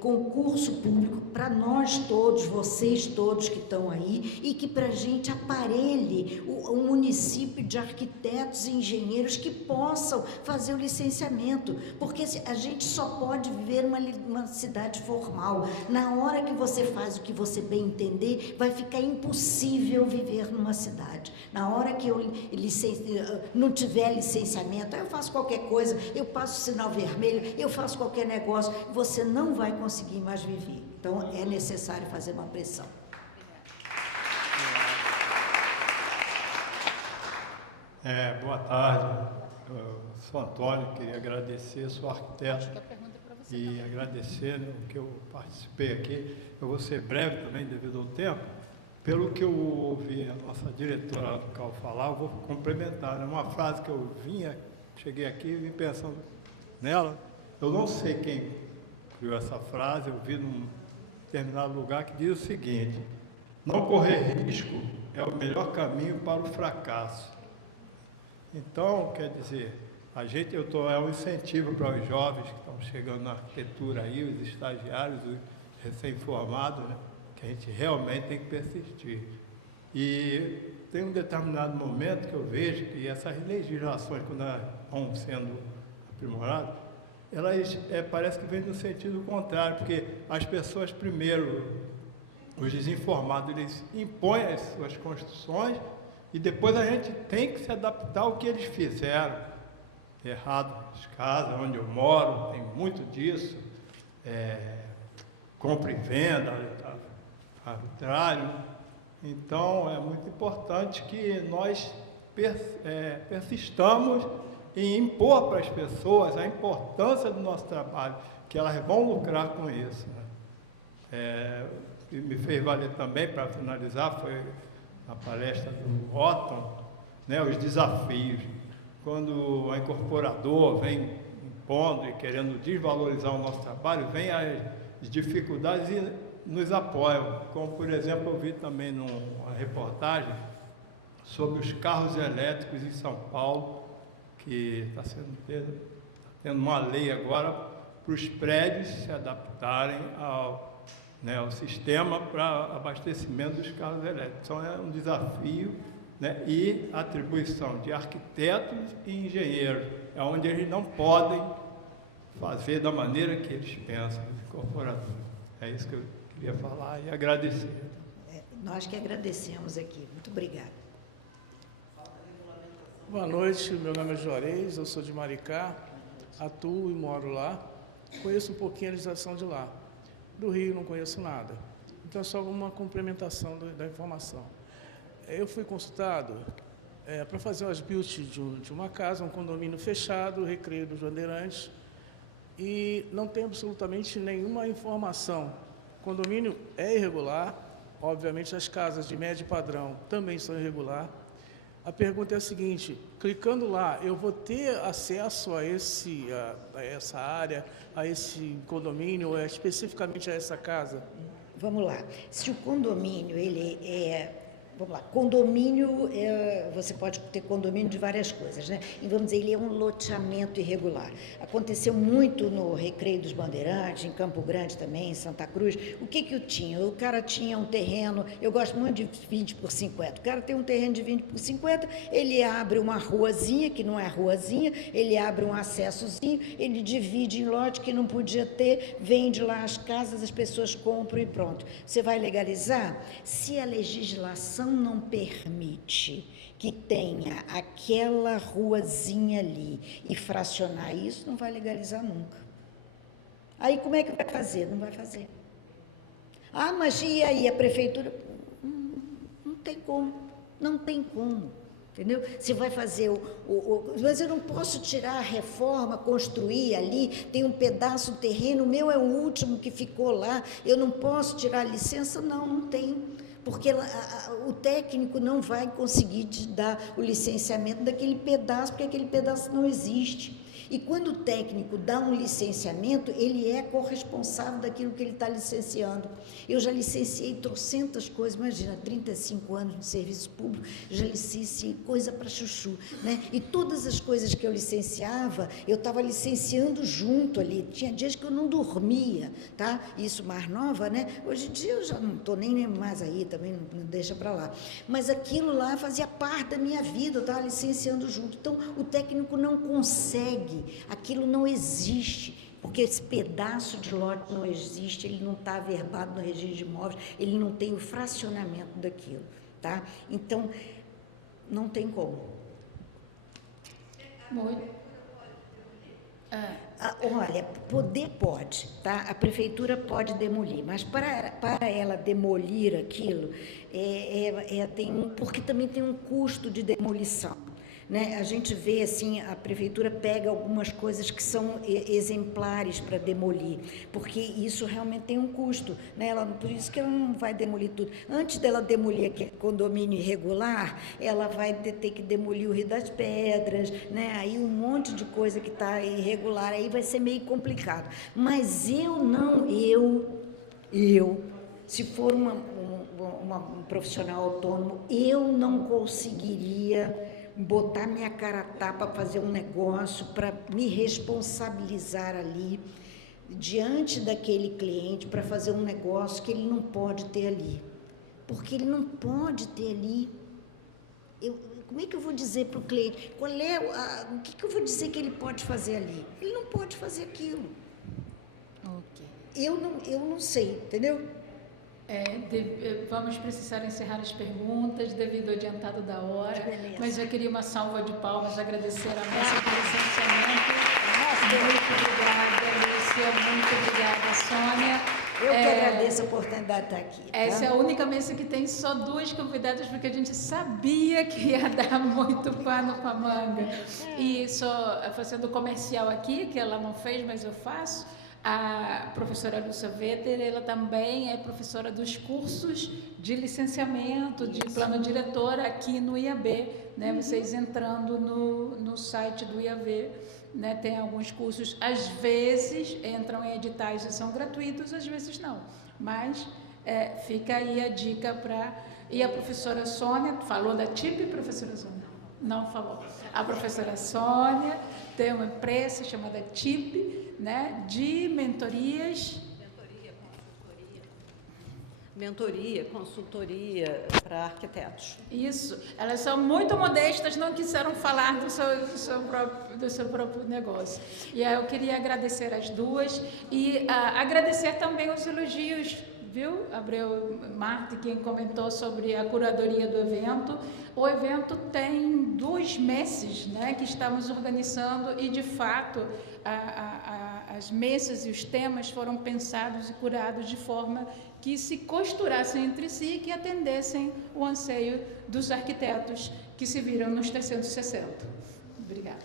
concurso público para nós todos, vocês todos que estão aí, e que para a gente aparelhe o município de arquitetos e engenheiros que possam fazer o licenciamento, porque a gente só pode viver uma cidade formal. Na hora que você faz o que você bem entender, vai ficar impossível viver numa cidade. Na hora que eu não tiver licenciamento, eu faço qualquer coisa, eu passo o sinal vermelho, eu faço qualquer negócio, você não vai conseguir mais viver. Então, é necessário fazer uma pressão. Boa tarde, eu sou Antônio, queria agradecer, sou arquiteto, e agradecer, né, o que eu participei aqui. Eu vou ser breve também, devido ao tempo. Pelo que eu ouvi a nossa diretora do CAL falar, eu vou complementar, né? Uma frase que eu cheguei aqui e vim pensando nela. Eu não sei quem criou essa frase, eu vi num determinado lugar que diz o seguinte: não correr risco é o melhor caminho para o fracasso. Então, quer dizer, é um incentivo para os jovens que estão chegando na arquitetura aí, os estagiários, os recém-formados, né? Que a gente realmente tem que persistir. E tem um determinado momento que eu vejo que essas legislações, quando elas vão sendo aprimoradas, elas parece que vêm no sentido contrário, porque as pessoas primeiro, os desinformados, eles impõem as suas construções e depois a gente tem que se adaptar ao que eles fizeram. Errado nas casas onde eu moro, tem muito disso, compra e venda, arbitrário. Então, é muito importante que nós persistamos em impor para as pessoas a importância do nosso trabalho, que elas vão lucrar com isso, né? Me fez valer também, para finalizar, foi a palestra do Otton, né, os desafios. Quando o incorporador vem impondo e querendo desvalorizar o nosso trabalho, vem as dificuldades e nos apoiam. Como, por exemplo, eu vi também numa reportagem sobre os carros elétricos em São Paulo, que está tendo uma lei agora para os prédios se adaptarem ao sistema para abastecimento dos carros elétricos. Então, é um desafio, né? E atribuição de arquitetos e engenheiros, é onde eles não podem fazer da maneira que eles pensam, os incorporadores. É isso que eu queria falar e agradecer. Nós que agradecemos aqui. Muito obrigada. Boa noite, meu nome é Juarez, eu sou de Maricá, atuo e moro lá. Conheço um pouquinho a legislação de lá. Do Rio não conheço nada. Então, é só uma complementação da informação. Eu fui consultado para fazer o as-built de uma casa, um condomínio fechado, Recreio dos Bandeirantes, e não tem absolutamente nenhuma informação. O condomínio é irregular, obviamente as casas de médio padrão também são irregulares. A pergunta é a seguinte: clicando lá, eu vou ter acesso a essa área, a esse condomínio, especificamente a essa casa? Vamos lá. Se o condomínio, vamos lá, condomínio, você pode ter condomínio de várias coisas, né? E vamos dizer, ele é um loteamento irregular. Aconteceu muito no Recreio dos Bandeirantes, em Campo Grande também, em Santa Cruz. O que eu tinha? O cara tinha um terreno, eu gosto muito de 20 por 50. O cara tem um terreno de 20 por 50, ele abre uma ruazinha, que não é ruazinha, ele abre um acessozinho, ele divide em lote que não podia ter, vende lá as casas, as pessoas compram e pronto. Você vai legalizar? Se a legislação não permite que tenha aquela ruazinha ali e fracionar isso, não vai legalizar nunca. Aí como é que vai fazer? Não vai fazer. Ah, mas e aí a prefeitura? Não tem como, não tem como. Entendeu? Você vai fazer mas eu não posso tirar a reforma, construir ali, tem um pedaço de terreno, o meu é o último que ficou lá, eu não posso tirar a licença? Não tem. Porque o técnico não vai conseguir te dar o licenciamento daquele pedaço, porque aquele pedaço não existe. E quando o técnico dá um licenciamento, ele é corresponsável daquilo que ele está licenciando. Eu já licenciei trocentas coisas, imagina, 35 anos de serviço público, já licenciei coisa para chuchu, né? E todas as coisas que eu licenciava, eu estava licenciando junto ali. Tinha dias que eu não dormia, tá? Isso mais nova, né? Hoje em dia eu já não estou nem mais aí, também não deixa para lá. Mas aquilo lá fazia parte da minha vida, eu estava licenciando junto. Então, o técnico não consegue, aquilo não existe, porque esse pedaço de lote não existe, ele não está averbado no registro de imóveis, ele não tem o fracionamento daquilo, tá? Então, não tem como. Olha, poder pode, tá? A prefeitura pode demolir, mas para ela demolir aquilo, porque também tem um custo de demolição. Né? A gente vê, assim, a prefeitura pega algumas coisas que são exemplares para demolir, porque isso realmente tem um custo, né? Por isso que ela não vai demolir tudo. Antes dela demolir aquele condomínio irregular, ela vai ter que demolir o Rio das Pedras, né? Aí um monte de coisa que está irregular, aí vai ser meio complicado. Mas se for um profissional autônomo, eu não conseguiria botar minha cara a tapa para fazer um negócio, para me responsabilizar ali, diante daquele cliente, para fazer um negócio que ele não pode ter ali, porque ele não pode ter ali. Como é que eu vou dizer para o cliente? O que eu vou dizer que ele pode fazer ali? Ele não pode fazer aquilo. Eu não sei, entendeu? Vamos precisar encerrar as perguntas devido ao adiantado da hora, mas eu queria uma salva de palmas, agradecer a mesa pelo licenciamento. Muito obrigada, Lúcia, muito obrigada, Sônia. Eu que agradeço a oportunidade de estar aqui. Tá? Essa é a única mesa que tem só 2 convidadas, porque a gente sabia que ia dar muito pano para manga. E só fazendo comercial aqui, que ela não fez, mas eu faço. A professora Lúcia Vetter, ela também é professora dos cursos de licenciamento, de plano diretor aqui no IAB, né? Vocês entrando no site do IAB, né? Tem alguns cursos, às vezes entram em editais e são gratuitos, às vezes não, mas fica aí a dica para... E a professora Sônia, falou da TIP, professora Sônia? Não falou. A professora Sônia tem uma empresa chamada TIP, né, de mentoria, consultoria para arquitetos. Isso, elas são muito modestas, não quiseram falar do seu próprio negócio. E aí eu queria agradecer as duas e agradecer também os elogios, viu? Abreu Marta, quem comentou sobre a curadoria do evento. O evento tem 2 meses, né, que estamos organizando e, de fato, as mesas e os temas foram pensados e curados de forma que se costurassem entre si e que atendessem o anseio dos arquitetos que se viram nos 360. Obrigada.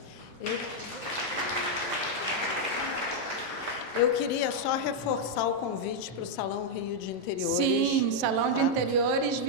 Eu queria só reforçar o convite para o Salão Rio de Interiores. Sim, Salão de Interiores,